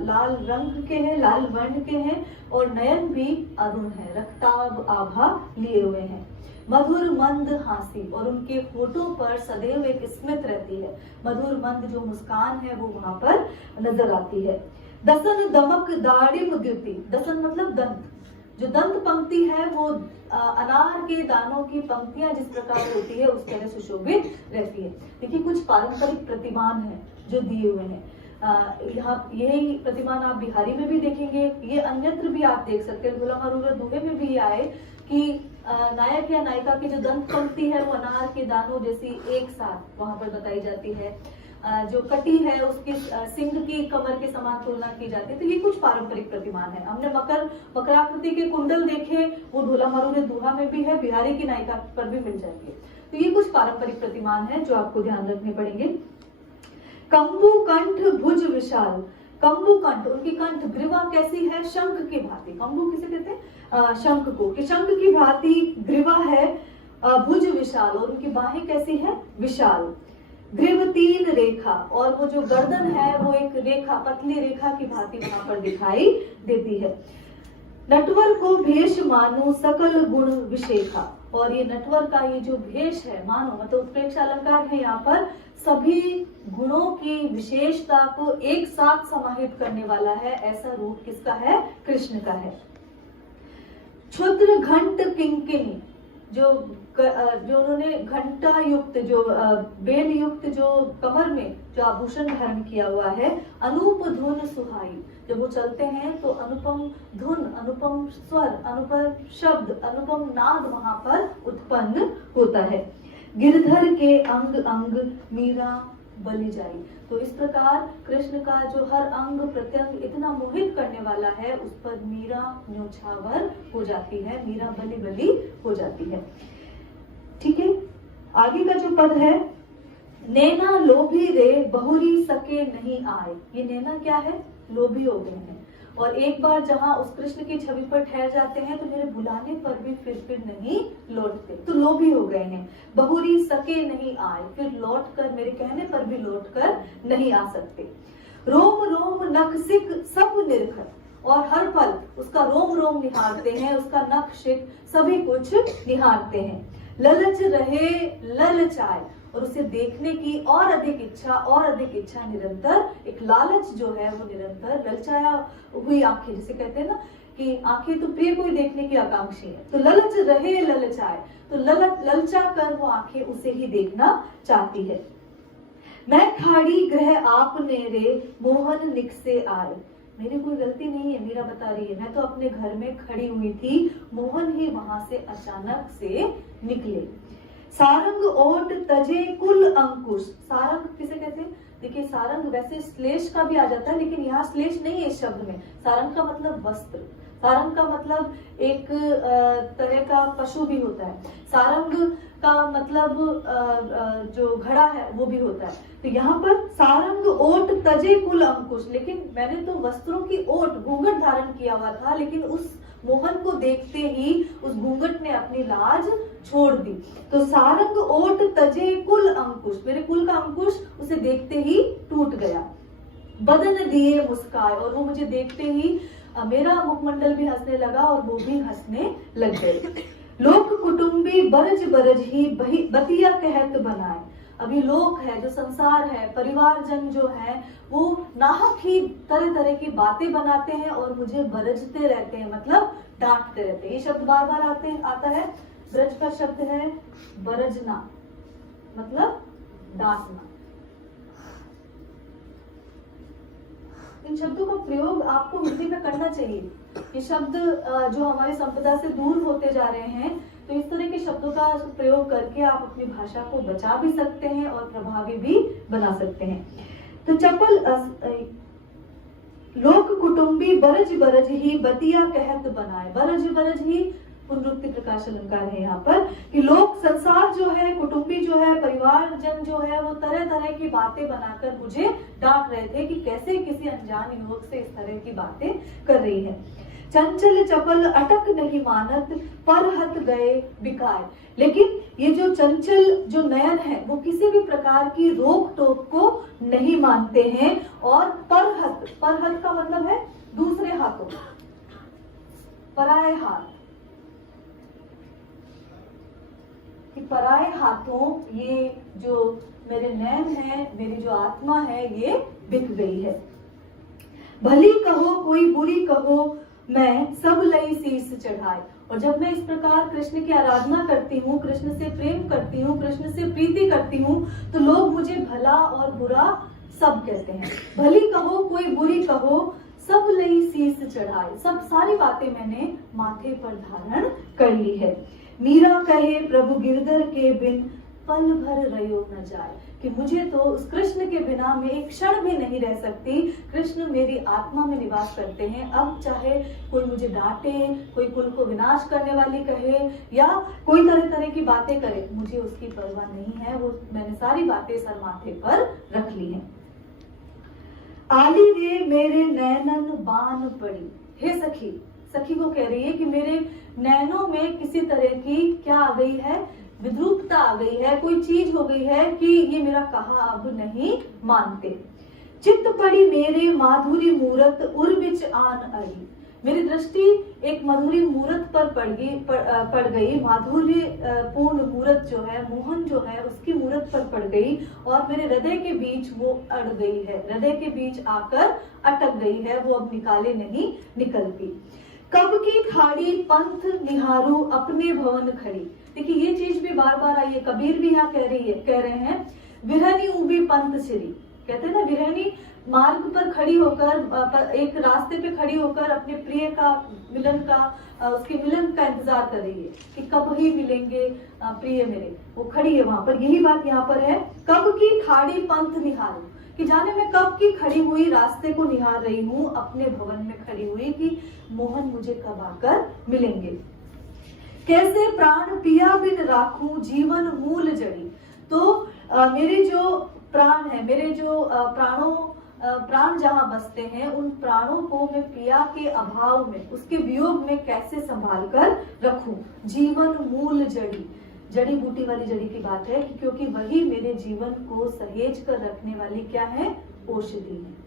लाल रंग के हैं, लाल वर्ण के हैं, और नयन भी अरुण है, रक्ताभ आभा लिए हुए हैं। मधुर मंद हासी, और उनके होठों पर सदैव एक स्मित रहती है, मधुर मंद जो मुस्कान है वो वहां पर नजर आती है। दसन दमक दाड़िम द्युति, दसन मतलब दंत, जो दंत पंक्ति है वो अनार के दानों की पंक्तियां जिस प्रकार होती है उस तरह सुशोभित रहती है। देखिए कुछ पारंपरिक प्रतिमान है जो दिए हुए हैं। यहाँ यही प्रतिमान आप बिहारी में भी देखेंगे, ये अन्यत्र भी आप देख सकते हैं। ढोला मारूंगा दूहे में भी आए कि नायक या नायिका की जो दंत पंक्ति है वो अनार के दानों जैसी एक साथ वहां पर बताई जाती है। जो कटी है उसकी सिंह की कमर के समान तुलना की जाती है। तो ये कुछ पारंपरिक प्रतिमान है। हमने मकराकृति के कुंडल देखे, वो ढोला मारूंगा दूहा में भी है, बिहारी की नायिका पर भी मिल जाएंगे। तो ये कुछ पारंपरिक प्रतिमान है जो आपको ध्यान रखने पड़ेंगे। कंबु कंठ भुज विशाल, कंबु कंठ, उनकी कंठ ग्रीवा कैसी है, शंख की भांति। कंबु किसे कहते हैं, शंख को, कि शंख की भांति ग्रीवा है, भुज विशाल, और उनकी बाहें कैसी है, विशाल। ग्रीव तीन रेखा, और वो जो गर्दन है वो एक रेखा, पतली रेखा की भांति वहां पर दिखाई देती है। नटवर को भेष मानो सकल गुण विशेखा, और ये नटवर का ये जो भेष है, मानो मतलब उत्प्रेक्ष अलंकार है, यहाँ पर सभी गुणों की विशेषता को एक साथ समाहित करने वाला है। ऐसा रूप किसका है, कृष्ण का है। क्षुद्र घंट किंकिनी, जो उन्होंने घंटा युक्त, जो बेल युक्त जो कमर में जो आभूषण धारण किया हुआ है। अनूप धुन सुहाई, जब वो चलते हैं तो अनुपम धुन, अनुपम स्वर, अनुपम शब्द, अनुपम नाद वहां पर उत्पन्न होता है। गिरधर के अंग अंग मीरा बलि जाई, तो इस प्रकार कृष्ण का जो हर अंग प्रत्यंग इतना मोहित करने वाला है उस पर मीरा न्योछावर हो जाती है, मीरा बलि बलि हो जाती है। ठीक है, आगे का जो पद है, नैना लोभी रे बहुरी सके नहीं आए। ये नैना क्या है, लोभी हो गए हैं, और एक बार जहां उस कृष्ण की छवि पर ठहर जाते हैं तो मेरे बुलाने पर भी फिर नहीं लौटते, तो लोभी हो गए हैं। बहुरी सके नहीं आए, फिर लौट कर, मेरे कहने पर भी लौट कर नहीं आ सकते। रोम रोम नखसिक सब निरखर, और हर पल उसका रोम रोम निहारते हैं, उसका नख शिक सभी कुछ निहारते हैं। ललच रहे ललचाए, और उसे देखने की और अधिक इच्छा, निरंतर एक लालच जो है वो निरंतर, ललचाया हुई आंखें जिसे कहते हैं ना कि आंखें तो प्रिय को ही देखने की आकांक्षी है, तो ललच रहे ललचाए, तो ललचा कर वो आंखें उसे ही देखना चाहती है। मैं खाड़ी ग्रह आपने रे मोहन निकसे आए, मेरी कोई गलती नहीं है, मीरा बता रही है, मैं तो अपने घर में खड़ी हुई थी, मोहन ही वहां से अचानक से निकले। सारंग ओट तजे कुल अंकुश, सारंग किसे कहते हैं, देखिए सारंग वैसे श्लेष का भी आ जाता है, लेकिन यहाँ श्लेष नहीं है इस शब्द में। सारंग का मतलब वस्त्र, सारंग का मतलब एक तरह का पशु भी होता है, सारंग का मतलब जो घड़ा है वो भी होता है। तो यहाँ पर सारंग ओट तजे कुल अंकुश, लेकिन मैंने तो वस्त्रों की ओट घूंघट धारण किया हुआ था, लेकिन उस मोहन को देखते ही उस घूंघट ने अपनी लाज छोड़ दी। तो सारंग ओट तजे कुल अंकुश, मेरे कुल का अंकुश उसे देखते ही टूट गया। बदन दिए मुस्काए, और वो मुझे देखते ही मेरा मुखमंडल भी हंसने लगा और वो भी हंसने लग गए। लोक कुटुंबी बरज बरज ही बतिया कहत बनाए। अभी लोक है, जो संसार है, परिवारजन जो है, वो नाहक ही तरह तरह की बातें बनाते हैं और मुझे बरजते रहते हैं, मतलब डांटते रहते हैं। ये शब्द बार बार आता है। ब्रज का शब्द है बरजना, मतलब डांटना। इन शब्दों का प्रयोग आपको हिंदी में करना चाहिए। ये शब्द जो हमारी संपदा से दूर होते जा रहे हैं, तो इस तरह के शब्दों का प्रयोग करके आप अपनी भाषा को बचा भी सकते हैं और प्रभावी भी बना सकते हैं। तो चपल लोक कुटुंबी बरज बरज ही बतिया कहत बनाए। बरज बरज ही पुनरुक्ति प्रकाश अलंकार है यहाँ पर, कि लोक संसार जो है, कुटुंबी जो है, परिवारजन जो है, वो तरह तरह की बातें बनाकर मुझे डांट रहे थे कि कैसे किसी अनजान युवक से इस तरह की बातें कर रही है। चंचल चपल अटक नहीं मानत, पर हत गए बिकाए। लेकिन ये जो चंचल जो नयन है, वो किसी भी प्रकार की रोक टोक को नहीं मानते हैं। और परहत का मतलब है दूसरे हाथों, पराये हाथ, कि पराये हाथों ये जो मेरे नैन है, मेरी जो आत्मा है, ये बिक गई है। भली कहो कोई बुरी कहो, मैं सब लई शीस चढ़ाए। और जब मैं इस प्रकार कृष्ण की आराधना करती हूँ, कृष्ण से प्रेम करती हूँ, कृष्ण से प्रीति करती हूँ, तो लोग मुझे भला और बुरा सब कहते हैं। भली कहो कोई बुरी कहो, सब लई शीस चढ़ाए। सब सारी बातें मैंने माथे पर धारण कर ली है। मीरा कहे प्रभु गिरधर के बिन पल भर रयो न जाए, कि मुझे तो उस कृष्ण के बिना मैं एक क्षण भी नहीं रह सकती। कृष्ण मेरी आत्मा में निवास करते हैं। अब चाहे कोई मुझे डांटे, कोई कुल को विनाश करने वाली कहे, या कोई तरह तरह की बातें करे, मुझे उसकी परवाह नहीं है। वो मैंने सारी बातें सर माथे पर रख ली हैं। आली रे मेरे नैनन बान पड़ी। हे सखी, सखी को कह रही है कि मेरे नैनों में किसी तरह की क्या आ गई है, विद्रूपता आ गई है, कोई चीज हो गई है कि ये मेरा कहा अब नहीं मानते। चित्त पड़ी मेरे माधुरी मूरत उर्विच आन अड़ी। मेरी दृष्टि एक मधुरी मूरत पर पड़ गई। माधुर्य पूर्ण मूरत जो है, मोहन जो है, उसकी मूरत पर पड़ गई और मेरे हृदय के बीच वो अड़ गई है, हृदय के बीच आकर अटक गई है, वो अब निकाले नहीं निकलती। कब की खाड़ी पंथ निहारू अपने भवन खड़ी। देखिए ये चीज भी बार बार आई है, कबीर भी यहाँ कह रहे हैं, विरहनी उबी पंथ श्री। कहते हैं ना, विरहनी मार्ग पर खड़ी होकर, एक रास्ते पे खड़ी होकर अपने प्रिय का मिलन का, उसके मिलन का इंतजार कर रही है कि कब ही मिलेंगे प्रिय मेरे। वो खड़ी है वहां पर। यही बात यहाँ पर है, कब की खाड़ी पंथ निहारू, कि जाने मैं कब की खड़ी हुई रास्ते को निहार रही हूँ, अपने भवन में खड़ी हुई कि मोहन मुझे कब आकर मिलेंगे। कैसे प्राण पिया बिन राखूं जीवन मूल जड़ी। तो मेरे जो प्राण है, मेरे जो प्राण जहाँ बसते हैं, उन प्राणों को मैं पिया के अभाव में, उसके वियोग में कैसे संभाल कर रखूं। जीवन मूल जड़ी, जड़ी बूटी वाली जड़ी की बात है, क्योंकि वही मेरे जीवन को सहेज कर रखने वाली क्या है, औषधि है।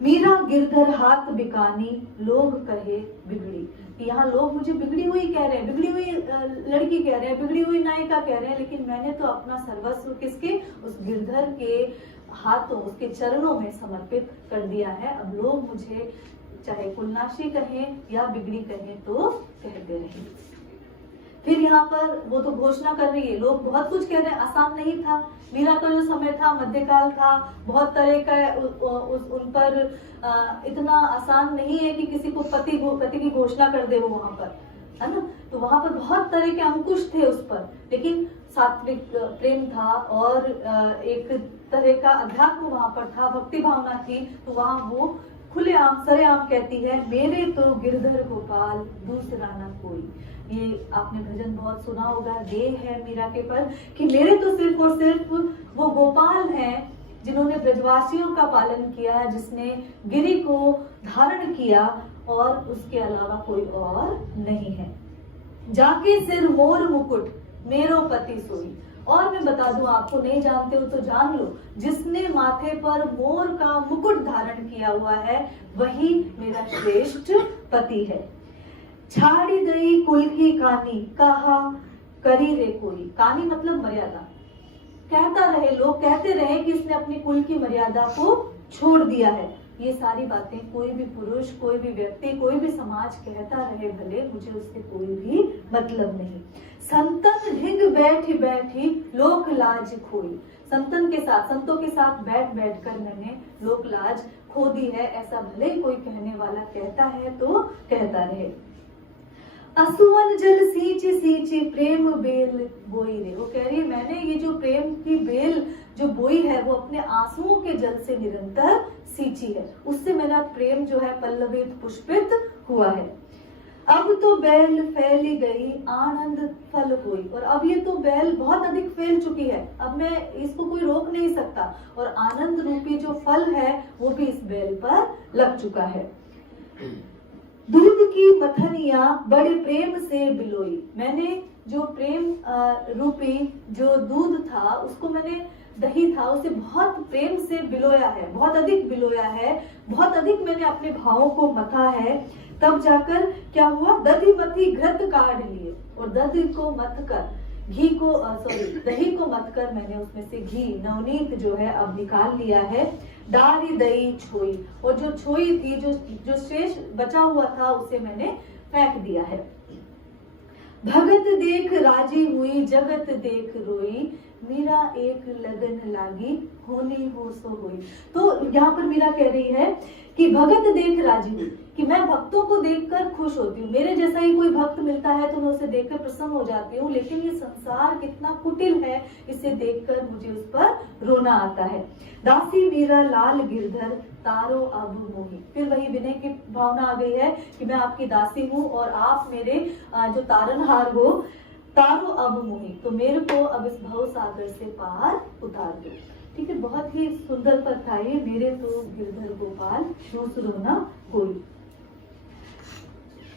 मीरा गिरधर हाथ बिकानी लोग कहे बिगड़ी। यहाँ लोग मुझे बिगड़ी हुई कह रहे हैं, बिगड़ी हुई लड़की कह रहे हैं, बिगड़ी हुई नायिका कह रहे हैं, लेकिन मैंने तो अपना सर्वस्व किसके, उस गिरधर के हाथों, उसके चरणों में समर्पित कर दिया है। अब लोग मुझे चाहे कुलनाशी कहें या बिगड़ी कहें तो कहते रहे। फिर यहाँ पर वो तो घोषणा कर रही है, लोग बहुत कुछ कह रहे हैं, आसान नहीं था। मीरा का जो समय था मध्यकाल था, बहुत तरह का उन पर इतना आसान नहीं है कि किसी को पति की घोषणा कर दे वो वहां पर, है ना। तो वहां पर बहुत तरह के अंकुश थे उस पर, लेकिन सात्विक प्रेम था और एक तरह का अध्यात्म वहां पर था, भक्ति भावना थी, तो वहां वो खुलेआम सरेआम कहती है, मेरे तो गिरधर गोपाल दूसरा न कोई। ये आपने भजन बहुत सुना होगा, गे है मीरा के पर कि मेरे तो सिर्फ और सिर्फ वो गोपाल हैं जिन्होंने ब्रजवासियों का पालन किया, जिसने गिरि को धारण किया, और उसके अलावा कोई और नहीं है। जाके सिर मोर मुकुट मेरो पति सोई। और मैं बता दूं, आपको नहीं जानते हो तो जान लो, जिसने माथे पर मोर का मुकुट धारण किया हुआ है वही मेरा श्रेष्ठ पति है। छाड़ी दई कुल की कानी कहा करी रे कोई। कानी मतलब मर्यादा। कहता रहे, लोग कहते रहे कि इसने अपनी कुल की मर्यादा को छोड़ दिया है। ये सारी बातें कोई भी पुरुष, कोई भी व्यक्ति, कोई भी समाज कहता रहे भले, मुझे उससे कोई भी मतलब नहीं। संतन ढिग बैठी बैठी लोक लाज खोई। संतन के साथ, संतों के साथ बैठ बैठ कर मैंने लोक लाज खो दी है, ऐसा भले कोई कहने वाला कहता है तो कहता रहे। असुवन जल सींची सींची प्रेम बेल बोई रे। वो कह रही है, मैंने ये जो प्रेम की बेल जो बोई है वो अपने आंसुओं के जल से निरंतर सींची है, उससे मेरा प्रेम जो है पल्लवित पुष्पित हुआ है। अब तो बैल फैली गई आनंद फल कोई। और अब ये तो बैल बहुत अधिक फैल चुकी है, अब मैं इसको कोई रोक नहीं सकता, और आनंद रूपी जो फल है वो भी इस बैल पर लग चुका है। दूध की मथनिया बड़े प्रेम से बिलोई। मैंने जो प्रेम रूपी जो दूध था, उसको मैंने, दही था, उसे बहुत प्रेम से बिलोया है, बहुत अधिक बिलोया है, बहुत अधिक मैंने अपने भावों को मथा है। तब जाकर क्या हुआ, दधी मथी घृत काढ़ लिए, और दही को मथ कर घी को दही को मथ कर मैंने उसमें से घी नवनीत जो है अब निकाल लिया है। डारी दही छोई, और जो छोई थी, जो शेष बचा हुआ था, उसे मैंने फेंक दिया है। भगत देख राजी हुई जगत देख रोई, मीरा एक लगन लागी होनी हो सो हुई। तो यहाँ पर मीरा कह रही है कि भगत देख राजी हुई, कि मैं भक्तों को देखकर खुश होती हूँ, मेरे जैसा ही कोई भक्त मिलता है तो मैं उसे देखकर प्रसन्न हो जाती हूँ, लेकिन ये संसार कितना कुटिल है, इसे देखकर मुझे उस पर रोना आता है। दासी मीरा लाल गिरधर तारो अब मोही। फिर वही विनय की भावना आ गई है कि मैं आपकी दासी हूँ और आप मेरे जो तारनहार हो, तारो अब मोही, तो मेरे को अब इस भव सागर से पार उतार दो। ठीक है, बहुत ही सुंदर पद था ये, मेरे तो गिरधर गोपाल दूसरो न कोई।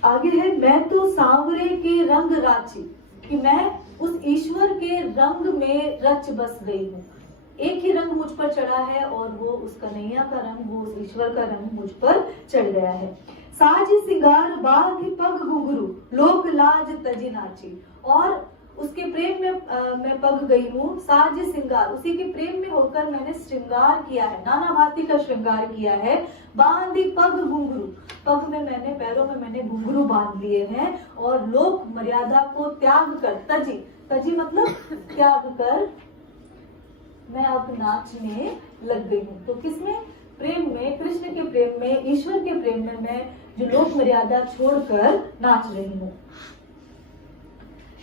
आगे है, मैं तो सांवरे के रंग राची, कि मैं उस ईश्वर के रंग में रच बस गई हूँ। एक ही रंग मुझ पर चढ़ा है, और वो उस कन्हैया का रंग, वो उस ईश्वर का रंग मुझ पर चढ़ गया है। साज सिंगार बांध पग घुंघरू लोक लाज तजी नाची। और उसके प्रेम में मैं पग गई हूँ, साज सिंगार, उसी के प्रेम में होकर मैंने श्रृंगार किया है, नाना भांति का श्रृंगार किया है। बांधी पग घुंघरू, पग में मैंने, पैरों में मैंने घुंघरू बांध लिए हैं, और लोक मर्यादा को त्याग कर, तजी, तजी मतलब त्याग कर, मैं अब नाचने लग गई हूँ। तो किसमें, प्रेम में, कृष्ण के प्रेम में, ईश्वर के प्रेम में मैं जो लोक मर्यादा छोड़कर नाच रही हूँ।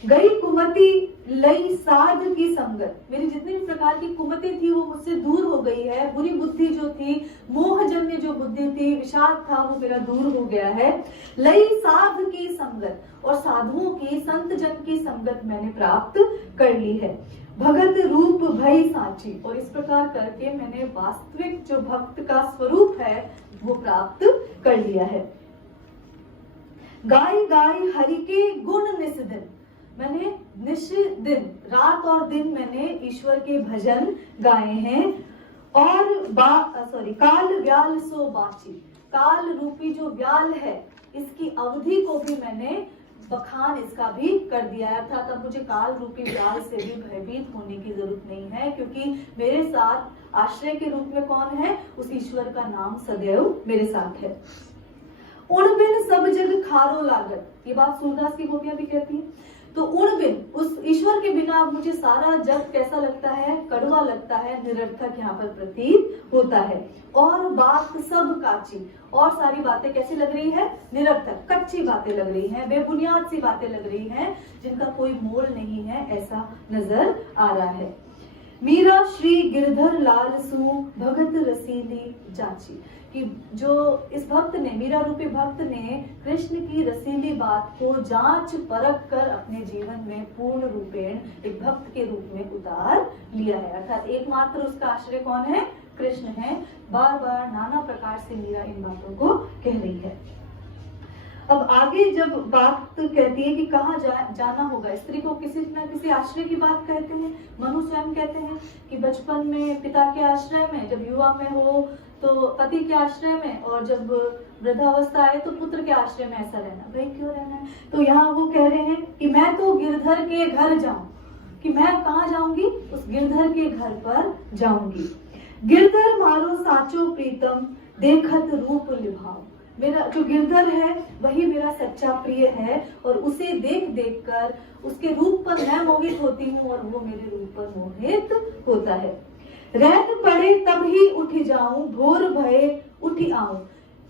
गई कुमति लई साध की संगत, मेरी जितनी भी प्रकार की कुमति थी वो मुझसे दूर हो गई है, बुरी बुद्धि जो थी, मोहजन्य जो बुद्धि थी, विषाद था, वो मेरा दूर हो गया है। लई साध की संगत, और साधुओं की, संत जन की संगत मैंने प्राप्त कर ली है। भगत रूप भई सांची, और इस प्रकार करके मैंने वास्तविक जो भक्त का स्वरूप है वो प्राप्त कर लिया है। गाय गाय हरि के गुण निस दिन, मैंने निश दिन, रात और दिन मैंने ईश्वर के भजन गाए हैं। और काल व्याल सो बाची, काल रूपी जो व्याल है इसकी अवधि को भी मैंने बखान इसका भी कर दिया है, अर्थात अब मुझे काल रूपी व्याल से भी भयभीत होने की जरूरत नहीं है, क्योंकि मेरे साथ आश्रय के रूप में कौन है, उस ईश्वर का नाम सदैव मेरे साथ है। उण बिन सब जग खारो लागत, ये बात सूरदास की गोपियां भी कहती हैं। तो उण बिन, उस ईश्वर के बिना अब मुझे सारा जग कैसा लगता है, कड़वा लगता है, निरर्थक यहाँ पर प्रतीत होता है। और बात सब काची, और सारी बातें कैसी लग रही है, निरर्थक, कच्ची बातें लग रही हैं, बेबुनियाद सी बातें लग रही हैं, जिनका कोई मोल नहीं है, ऐसा नजर आ रहा है। मीरा श्री गिरधर लाल सु भगत रसीली जाची, कि जो इस भक्त ने, मीरा रूपी भक्त ने कृष्ण की रसीली बात को जांच परख कर अपने जीवन में पूर्ण रूपेण एक भक्त के रूप में उतार लिया है। अर्थात एकमात्र उसका आश्रय कौन है? कृष्ण है। बार बार नाना प्रकार से मीरा इन बातों को कह रही है। अब आगे जब बात कहती है कि कहाँ जाना होगा, स्त्री को किसी न किसी आश्रय की बात कहते हैं। मनु स्वयं कहते हैं कि बचपन में पिता के आश्रय में, जब युवा में हो तो पति के आश्रय में, और जब वृद्धावस्था आए तो पुत्र के आश्रय में ऐसा रहना। भाई क्यों रहना है? तो यहाँ वो कह रहे हैं कि मैं तो गिरधर के घर जाऊं, कि मैं कहाँ जाऊंगी? उस गिरधर के घर पर जाऊंगी। गिरधर मारो साचो प्रीतम देखत रूप लिभाओ, मेरा जो गिरधर है वही मेरा सच्चा प्रिय है, और उसे देख देख कर उसके रूप पर मैं मोहित होती हूँ और वो मेरे रूप पर मोहित होता है। रैन पड़े तब ही उठ जाऊं, भोर भये उठी आऊं।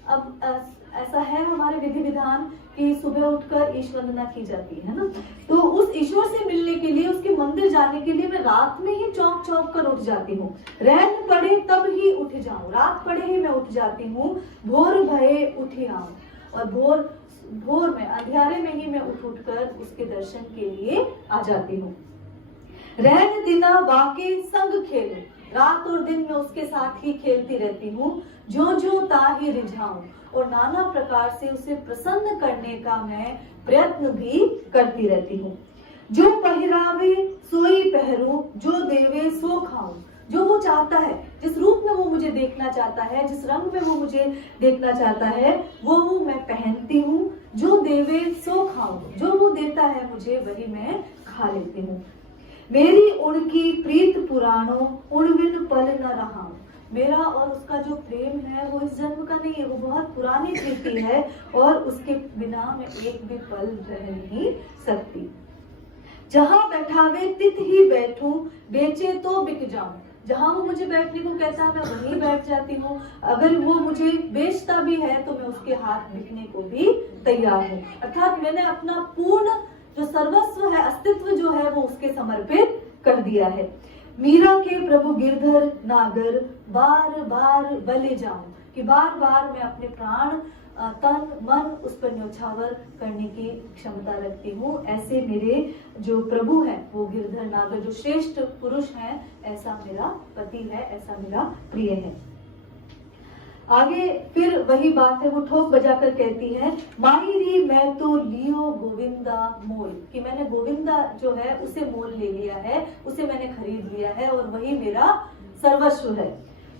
अब ऐसा है हमारे विधि विधान कि सुबह उठकर ईश्वर वंदना की जाती है ना, तो उस ईश्वर से मिलने के लिए, उसके मंदिर जाने के लिए मैं रात में ही चौंक चौंक कर उठ जाती हूँ। रैन पड़े तब ही उठ जाऊं, रात पड़े ही मैं उठ जाती हूँ। भोर भये उठी आऊं, और भोर में, अंधियारे में ही मैं उठ कर उसके दर्शन के लिए आ जाती हूँ। रैन दिना वाके संग खेलूं, रात और दिन में उसके साथ ही खेलती रहती हूँ। जो जो ताहि रिझाऊं, और नाना प्रकार से उसे प्रसन्न करने का मैं प्रयत्न भी करती रहती हूँ। जो पहिरावे सोई पहरूं, जो देवे सो खाऊं, जो वो चाहता है, जिस रूप में वो मुझे देखना चाहता है, जिस रंग में वो मुझे देखना चाहता है, वो मैं पहनती हूँ। जो देवे सो खाऊं, जो वो देता है मुझे वही मैं खा लेती हूँ। मेरी उनकी प्रीत पुराणों, उन बिन पल न रहा, मेरा और उसका जो प्रेम है वो इस जन्म का नहीं है, वो बहुत पुरानी प्रीति है, और उसके बिना मैं एक भी पल रह नहीं सकती। जहाँ बैठावे तित ही बैठूं, बेचे तो बिक जाऊं, जहाँ वो मुझे बैठने को कहता है मैं वहीं बैठ जाती हूँ। अगर वो मुझे बेचता भी है तो मैं उसके हाथ बिकने को भी तैयार हूँ। अर्थात मैंने अपना पूर्ण जो सर्वस्व है, अस्तित्व जो है, वो उसके समर्पित कर दिया है। मीरा के प्रभु गिरधर नागर, बार बार बले जाऊं, कि बार बार मैं अपने प्राण, तन, मन उस पर न्यौछावर करने की क्षमता रखती हूँ। ऐसे मेरे जो प्रभु हैं वो गिरधर नागर, जो श्रेष्ठ पुरुष हैं, ऐसा मेरा पति है, ऐसा मेरा प्रिय है। आगे फिर वही बात है, वो ठोक बजाकर कहती है, माहिरी मैं तो लियो गोविंदा मोल, कि मैंने गोविंदा जो है उसे मोल ले लिया है, उसे मैंने खरीद लिया है, और वही मेरा सर्वस्व है।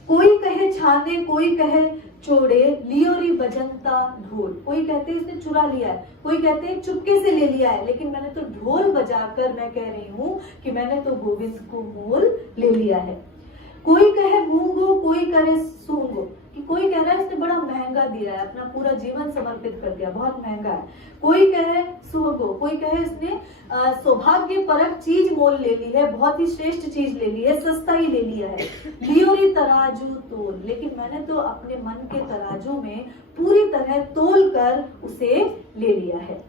कोई कहे छाने, कोई कहे चोड़े, लियोरी बजंता ढोल, कोई कहते हैं इसने चुरा लिया है, कोई कहते हैं चुपके से ले लिया है, लेकिन मैंने तो ढोल बजाकर मैं कह रही हूँ कि मैंने तो गोविंद को मोल ले लिया है। कोई कहे मूंगो, कोई करे सूंगो, कि कोई कह रहा है इसने बड़ा महंगा दिया है, अपना पूरा जीवन समर्पित कर दिया, बहुत महंगा है। कोई कहे सुहगो, कोई कहे इसने सौभाग्य परक चीज मोल ले ली है, बहुत ही श्रेष्ठ चीज ले ली है, सस्ता ही ले लिया है। लियोरी तराजू तोल, लेकिन मैंने तो अपने मन के तराजू में पूरी तरह तोल कर उसे ले लिया है।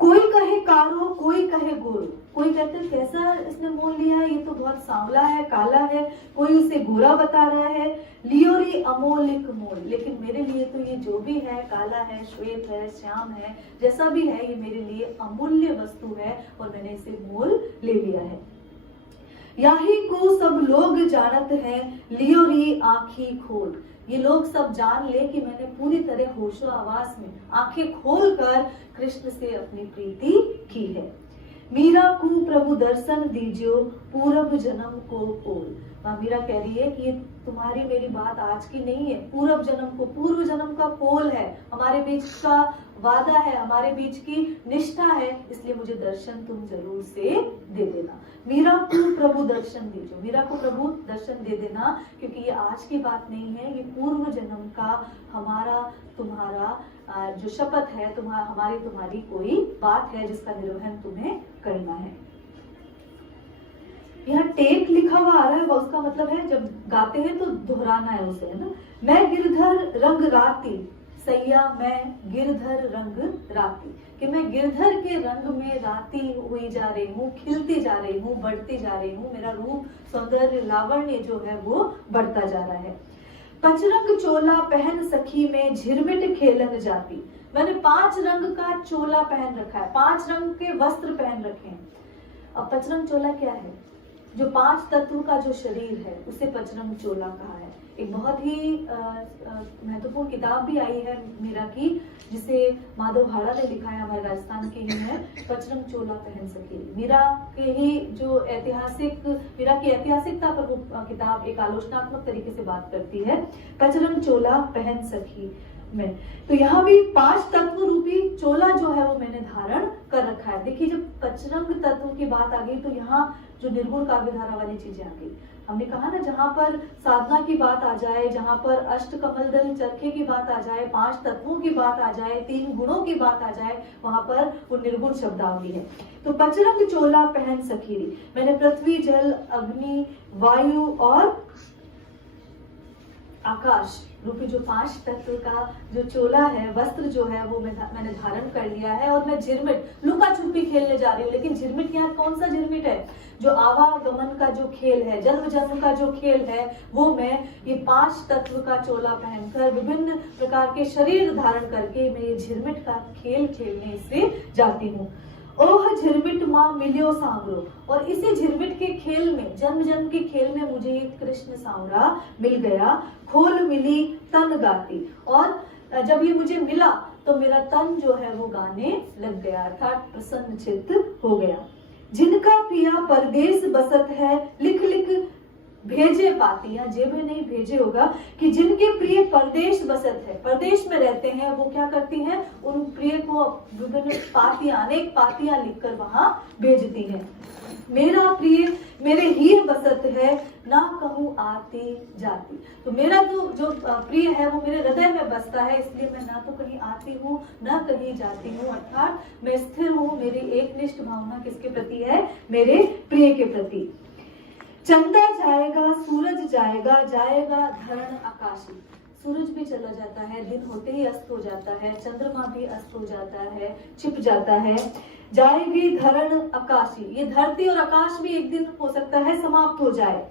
कोई कहे कारो, कोई कहे गोरो, कोई कहते हैं कैसा इसने मोल लिया है, ये तो बहुत सांवला है, काला है, कोई उसे गोरा बता रहा है। लियोरी अमोलिक मोल, लेकिन मेरे लिए तो ये जो भी है, काला है, श्वेत है, श्याम है, जैसा भी है, ये मेरे लिए अमूल्य वस्तु है, और मैंने इसे मोल ले लिया है। याही को सब लोग जानत हैं, लियोरी आँखी खोल, ये लोग सब जान ले कि मैंने पूरी तरह होशो आवास में आंखें खोलकर कृष्ण से अपनी प्रीति की है। मीरा को प्रभु दर्शन दीजियो, पूर्व जन्म को पोल, मीरा कह रही है कि ये तुम्हारी मेरी बात आज की नहीं है, पूर्व जन्म का पोल है, हमारे बीच का वादा है, हमारे बीच की निष्ठा है, इसलिए मुझे दर्शन तुम जरूर से दे देना। मीरा को प्रभु दर्शन दीजिए, मीरा को प्रभु दर्शन दे देना, क्योंकि ये आज की बात नहीं है, ये पूर्व जन्म का हमारा तुम्हारा जो शपथ है, हमारी तुम्हारी कोई बात है जिसका निर्वहन तुम्हें करना है। यहाँ टेक लिखा हुआ आ रहा है, उसका मतलब है जब गाते हैं तो दोहराना है उसे, है ना। मैं गिरधर रंग राती, सैया मैं गिरधर रंग राती, कि मैं गिरधर के रंग में राती हुई जा रही हूँ, खिलती जा रही हूँ, बढ़ती जा रही हूँ, मेरा रूप सौंदर्य लावण्य जो है वो बढ़ता जा रहा है। पचरंग चोला पहन सखी में झिरमिट खेलन जाती। मैंने 5 रंग का चोला पहन रखा है, 5 रंग के वस्त्र पहन रखे हैं। अब पचरंग चोला क्या है? जो 5 तत्व का जो शरीर है उसे पचरंग चोला कहा है। एक बहुत ही महत्वपूर्ण किताब भी आई है मीरा की, जिसे माधव हाड़ा ने लिखा है, हमारे राजस्थान के ही है, पचरंग चोला पहन सके। मीरा के ही जो मीरा की ऐतिहासिकता पर वो किताब एक आलोचनात्मक तरीके से बात करती है, पचरंग चोला पहन सकी में। तो यहाँ भी 5 तत्व रूपी चोला जो है वो मैंने धारण कर रखा है। देखिए, जब पचरंग तत्व की बात आ गई तो यहाँ जो निर्गुण काव्य धारा वाली चीजें आ गई। हमने कहा ना, जहां पर साधना की बात आ जाए, जहां पर अष्ट कमल दल चरखे की बात आ जाए, 5 तत्वों की बात आ जाए, 3 गुणों की बात आ जाए, वहां पर वो निर्गुण शब्दावली है। तो पचरंग चोला पहन सखीरी, मैंने पृथ्वी, जल, अग्नि, वायु और आकाश रूपी जो 5 तत्व का जो चोला है, वस्त्र जो है वो मैंने धारण कर लिया है। और मैं झिरमिट, लुका छुपी खेलने जा रही हूँ। लेकिन झिरमिट यहाँ कौन सा झिरमिट है? जो आवागमन का जो खेल है, जन्म जन्म का जो खेल है, वो मैं ये 5 तत्व का चोला पहनकर, विभिन्न प्रकार के शरीर धारण करके मैं ये झिरमिट का खेल खेलने से जाती हूँ। ओह झिरमिट माँ मिलियो सांवरो, और इसी झिरमिट के खेल में, जन्म जन्म के खेल में मुझे कृष्ण सांवरा मिल गया। खोल मिली तन गाती, और जब ये मुझे मिला तो मेरा तन जो है वो गाने लग गया, अर्थात प्रसन्न चित्त हो गया। जिनका पिया परदेश बसत है, लिख लिख भेजे पाती, या जेबे नहीं भेजे होगा, कि जिनके प्रिय परदेश बसत है, परदेश में रहते हैं, वो क्या करती हैं? उन प्रिय को विभिन्न पातियां, अनेक पातियां लिखकर वहां भेजती हैं। मेरा प्रिय मेरे ही बसत है, ना कहूँ आती जाती। तो मेरा जो प्रिय है वो मेरे हृदय में बसता है, इसलिए मैं ना तो कहीं आती हूँ ना कहीं जाती हूँ, अर्थात मैं स्थिर हूँ। मेरी एकनिष्ठ भावना किसके प्रति है? मेरे प्रिय के प्रति। चंदा जाएगा सूरज जाएगा, जाएगा धरण आकाशी। सूरज भी चला जाता है, दिन होते ही अस्त हो जाता है, चंद्रमा भी अस्त हो जाता है, छिप जाता है। जाएगी धरण आकाशी, ये धरती और आकाश भी एक दिन हो सकता है समाप्त हो जाए।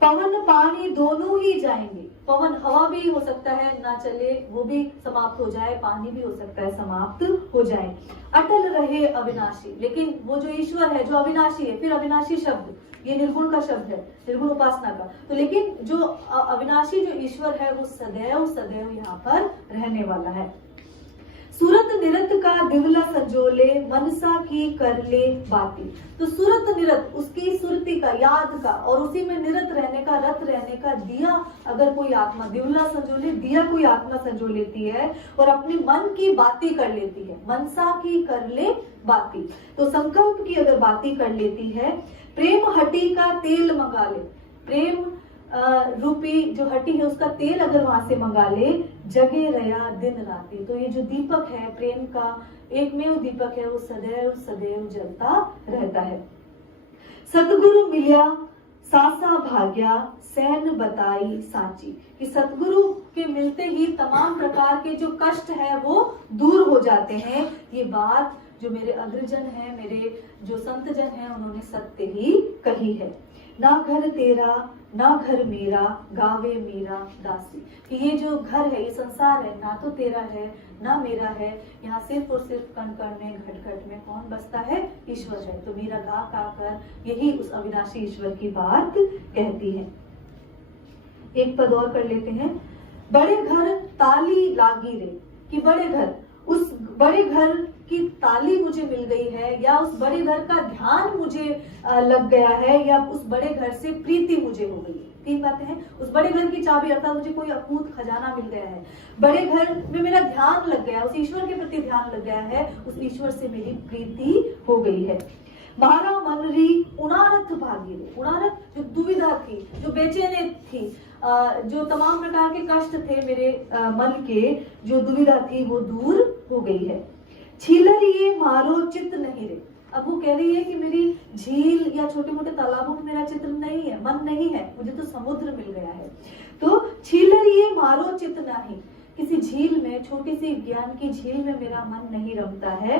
पवन पानी दोनों ही जाएंगे, पवन हवा भी हो सकता है ना चले, वो भी समाप्त हो जाए, पानी भी हो सकता है समाप्त हो जाए। अटल रहे अविनाशी, लेकिन वो जो ईश्वर है जो अविनाशी है, फिर अविनाशी शब्द ये निर्गुण का शब्द है, निर्गुण उपासना का। तो लेकिन जो अविनाशी जो ईश्वर है वो सदैव सदैव यहाँ पर रहने वाला है। सूरत निरत का दिवला संजोले, मनसा की कर ले बाती। तो सूरत निरत, उसकी सुरति का, याद का, और उसी में निरत रहने का, रत रहने का दिया अगर कोई आत्मा, दिवला संजोले, दिया कोई आत्मा संजो लेती है और अपनी मन की बाती कर लेती है, मनसा की कर ले बाती, तो संकल्प की अगर बाती कर लेती है। प्रेम हटी का तेल मंगा ले, प्रेम रूपी जो हटी है उसका तेल अगर वहां से मंगा ले। जगे रया दिन राती, तो ये जो दीपक है प्रेम का, एकमेव दीपक है, वो सदैव सदैव जलता रहता है। सतगुरु मिलिया सासा भाग्या, सैन बताई साची, कि सतगुरु के मिलते ही तमाम प्रकार के जो कष्ट है वो दूर हो जाते हैं। ये बात जो मेरे अग्रजन है, मेरे जो संत जन है, उन्होंने सत्य ही कही है। ना घर तेरा ना घर मेरा, गावे मीरा दासी, कि ये जो घर है, ये संसार है, ना तो तेरा है ना मेरा है, यहाँ सिर्फ और सिर्फ कण कण में, घट घट में कौन बसता है? ईश्वर है। तो मीरा गा कर यही उस अविनाशी ईश्वर की बात कहती है। एक पद और कर लेते हैं। बड़े घर ताली लागी रे, कि बड़े घर, उस बड़े घर की ताली मुझे मिल गई है, या उस बड़े घर का ध्यान मुझे लग गया है, या उस बड़े घर से प्रीति मुझे हो गई है। 3 बातें हैं। उस बड़े घर की चाबी, अर्थात मुझे कोई अकूत खजाना मिल गया है, बड़े घर में मेरा ध्यान लग गया, उस ईश्वर के प्रति ध्यान लग गया है, उस ईश्वर से मेरी प्रीति हो गई है। मारा मनरी उनारथ भागी रे, उनारथ जो दुविधा थी, जो बेचैनी थी, जो तमाम प्रकार के कष्ट थे मेरे मन के, जो दुविधा थी वो दूर हो गई है। छीलर ये मारो चित्त नहीं रे, अब वो कह रही है कि मेरी झील या छोटे मोटे तालाबों में मेरा चित्र नहीं है, मन नहीं है, मुझे तो समुद्र मिल गया है। तो छीलर ये मारो चित्त नहीं, किसी झील में, छोटी सी ज्ञान की झील में मेरा मन नहीं रमता है।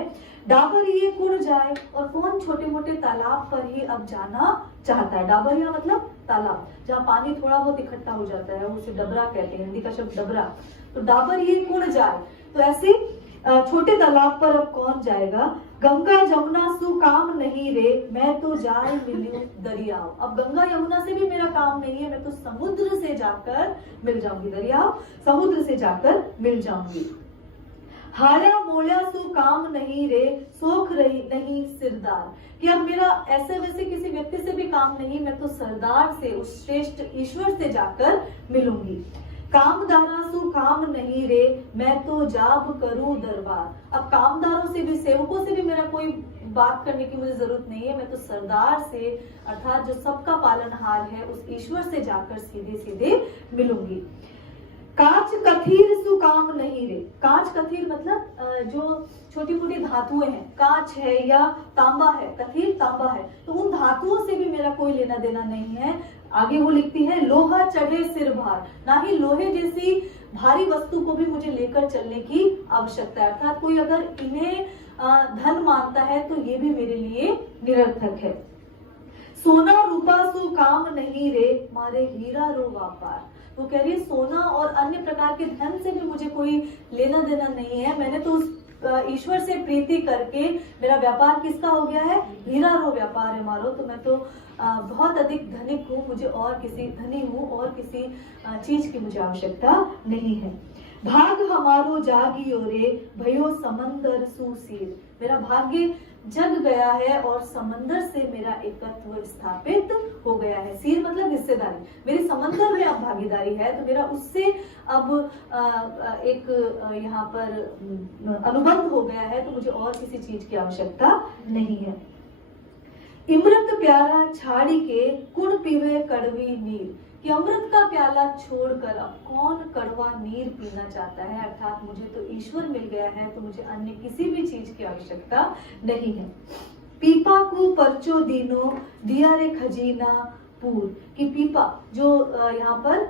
डाबरिये कुड़ जाए, और कौन छोटे मोटे तालाब पर ही अब जाना चाहता है। डाबरिया मतलब तालाब, जहाँ पानी थोड़ा बहुत इकट्ठा हो जाता है, उसे डबरा कहते हैं, हिंदी का शब्द डबरा। तो डाबरिये कुड़ जाए, तो ऐसे छोटे तालाब पर अब कौन जाएगा। गंगा यमुना सु काम नहीं रे, मैं तो जाए मिलूं दरियाओ। अब गंगा यमुना से भी मेरा काम नहीं है, मैं तो समुद्र से जाकर मिल जाऊंगी। दरियाओ, समुद्र से जाकर मिल जाऊंगी। हारा मोड़ा सु काम नहीं रे, सोख रही नहीं सिरदार, कि अब मेरा ऐसे वैसे किसी व्यक्ति से भी काम नहीं, मैं तो सरदार से, उस श्रेष्ठ ईश्वर से जाकर मिलूंगी। कामदारा सु काम नहीं रे, मैं तो जाब करूं दरबार। अब कामदारों से भी, सेवकों से भी मेरा कोई बात करने की मुझे जरूरत नहीं है, मैं तो सरदार से, अर्थात जो सबका पालनहार है, उस ईश्वर से जाकर सीधे सीधे मिलूंगी। कांच कथीर सु काम नहीं रे, कांच कथीर मतलब जो छोटी मोटी धातुएं हैं, कांच है या तांबा है, कथीर तांबा है, तो उन धातुओं से भी मेरा कोई लेना देना नहीं है। आगे वो लिखती है, लोहा चढ़े सिर भार, ना ही लोहे जैसी भारी वस्तु को भी मुझे लेकर चलने की आवश्यकता है। अर्थात कोई अगर इन्हें धन मानता है तो ये भी मेरे लिए निरर्थक है। सोना रूपा सु काम नहीं रे, मारे हीरा रो व्यापार। वो कह रही है सोना और अन्य प्रकार के धन से भी मुझे कोई लेना देना नहीं है, मैंने तो उस ईश्वर से प्रीति करके मेरा व्यापार किसका हो गया है, हीरा रो व्यापार है मारो। तो मैं तो बहुत अधिक धनिक हूँ, मुझे और किसी धनी हूँ और किसी चीज की मुझे आवश्यकता नहीं है। भाग हमारो जागियो रे, भयो समंदर सुसीर। मेरा भाग्य जग गया है और समंदर से मेरा एकत्व स्थापित हो गया है। सीर मतलब हिस्सेदारी, मेरी समंदर में अब भागीदारी है, तो मेरा उससे अब एक यहाँ पर अनुबंध हो गया है, तो मुझे और किसी चीज की आवश्यकता नहीं है। इमृत प्यारा छाड़ी के कुण पीवे कड़वी नीर, कि अमृत का प्याला छोड़कर अब कौन कड़वा नीर पीना चाहता है। अर्थात मुझे तो ईश्वर मिल गया है, तो मुझे अन्य किसी भी चीज की आवश्यकता नहीं है। पीपा को परचो दीनो, दिया रे खजीना पूर, कि पीपा जो यहाँ पर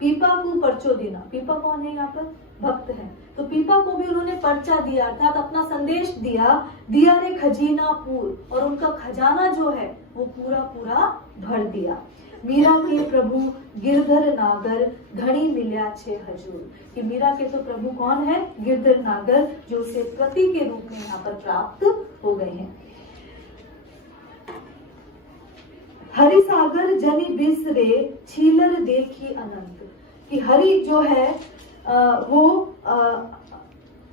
पीपा को परचो देना, पीपा कौन है यहाँ पर, भक्त है, तो पीपा को भी उन्होंने पर्चा दिया, अर्थात अपना संदेश दिया। दिया रे खजीना पूर, और उनका खजाना जो है वो पूरा पूरा भर दिया। मीरा के प्रभु गिरधर नागर, घड़ी मिल्या छे हजूर, कि मीरा के तो प्रभु कौन है, गिरधर नागर, जो उसे पति के रूप में यहाँ पर प्राप्त हो गए हैं। हरि सागर जनि बिसरे, छीलर देखी अनंत, कि हरि जो है वो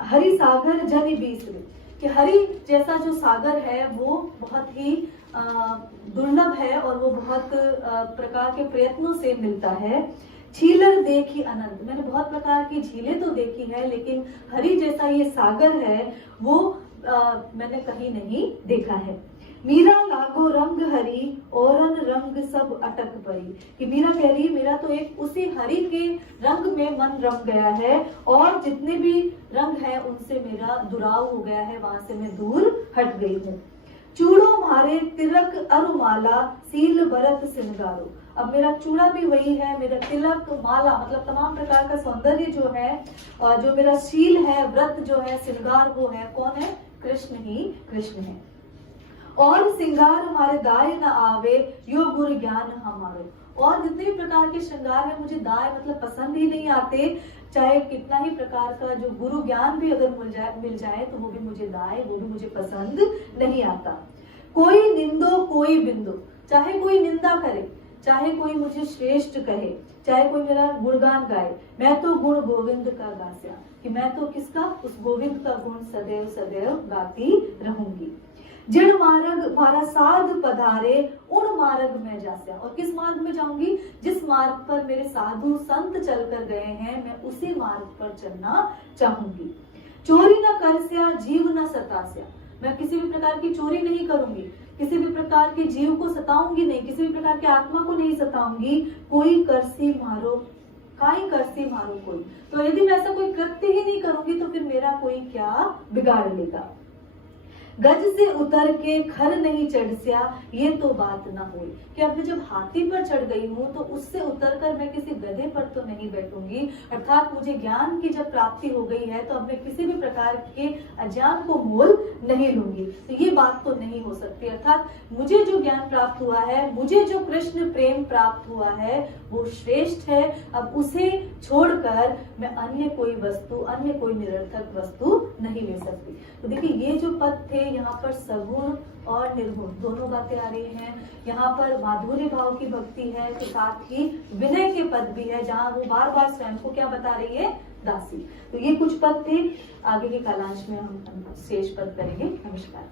हरि सागर जनि बिसरे, कि हरि जैसा जो सागर है वो बहुत ही दुर्लभ है और वो बहुत प्रकार के प्रयत्नों से मिलता है। छीलर देखी अनंत, मैंने बहुत प्रकार की झीलें तो देखी है, लेकिन हरि जैसा ये सागर है वो मैंने कहीं नहीं देखा है। मीरा लागो रंग हरि, औरन रंग सब अटक पड़ी, कि मीरा कह रही है मेरा तो एक उसी हरि के रंग में मन रम गया है, और जितने भी रंग है उनसे मेरा दुराव हो गया है, वहां से मैं दूर हट गई हूँ। चूड़ो मारे तिलक अरुमाला, सील भरत सिंगारो, अब मेरा चूड़ा भी वही है, मेरा तिलक माला मतलब तमाम प्रकार का सौंदर्य जो है, और जो मेरा शील है, व्रत जो है, श्रृंगार वो है, कौन है, कृष्ण ही कृष्ण है। और सिंगार हमारे दाय न आवे, यो गुरु ज्ञान हमारो, और जितने भी प्रकार के श्रृंगार है मुझे दाय मतलब पसंद ही नहीं आते, चाहे कितना ही प्रकार का जो गुरु ज्ञान भी अगर मिल जाए तो वो भी मुझे दाय, वो भी मुझे पसंद नहीं आता। कोई निंदो कोई बिंदो, चाहे कोई निंदा करे, चाहे कोई मुझे श्रेष्ठ कहे, चाहे कोई मेरा गुणगान गाए, मैं तो गुण गोविंद का गास्या, कि मैं तो किसका, उस गोविंद का गुण सदैव सदैव गाती रहूंगी। जिन मार्ग मारा साध पधारे, उन मार्ग में जास्या, और किस मार्ग में जाऊंगी, जिस मार्ग पर मेरे साधु संत चलकर गए हैं, मैं उसी मार्ग पर चलना चाहूंगी। चोरी न करस्या, जीव न सतास्या, मैं किसी भी प्रकार की चोरी नहीं करूंगी, किसी भी प्रकार के जीव को सताऊंगी नहीं, किसी भी प्रकार के आत्मा को नहीं सताऊंगी। कोई करसी मारो, काई करसी मारो कोई, तो यदि मैं ऐसा कोई कृत्य ही नहीं करूंगी तो फिर मेरा कोई क्या बिगाड़ लेगा। गज से उतर के खर नहीं चढ़स्या, ये तो बात ना हुई। कि अब मैं जब हाथी पर चढ़ गई हूँ तो उससे उतरकर मैं किसी गधे पर तो नहीं बैठूंगी, अर्थात मुझे ज्ञान की जब प्राप्ति हो गई है तो अब मैं किसी भी प्रकार के अज्ञान को मोल नहीं लूंगी। तो ये बात तो नहीं हो सकती, अर्थात मुझे जो ज्ञान प्राप्त हुआ है, मुझे जो कृष्ण प्रेम प्राप्त हुआ है वो श्रेष्ठ है। अब उसे छोड़कर मैं अन्य कोई वस्तु, अन्य कोई निरर्थक वस्तु नहीं ले सकती। तो देखिए ये जो पद थे यहाँ पर सगुण और निर्गुण दोनों बातें आ रही हैं। यहाँ पर माधुर्य भाव की भक्ति है तो साथ ही विनय के पद भी है, जहाँ वो बार बार स्वयं को क्या बता रही है, दासी। तो ये कुछ पद थे, आगे के कालांश में हम शेष पद करेंगे। नमस्कार।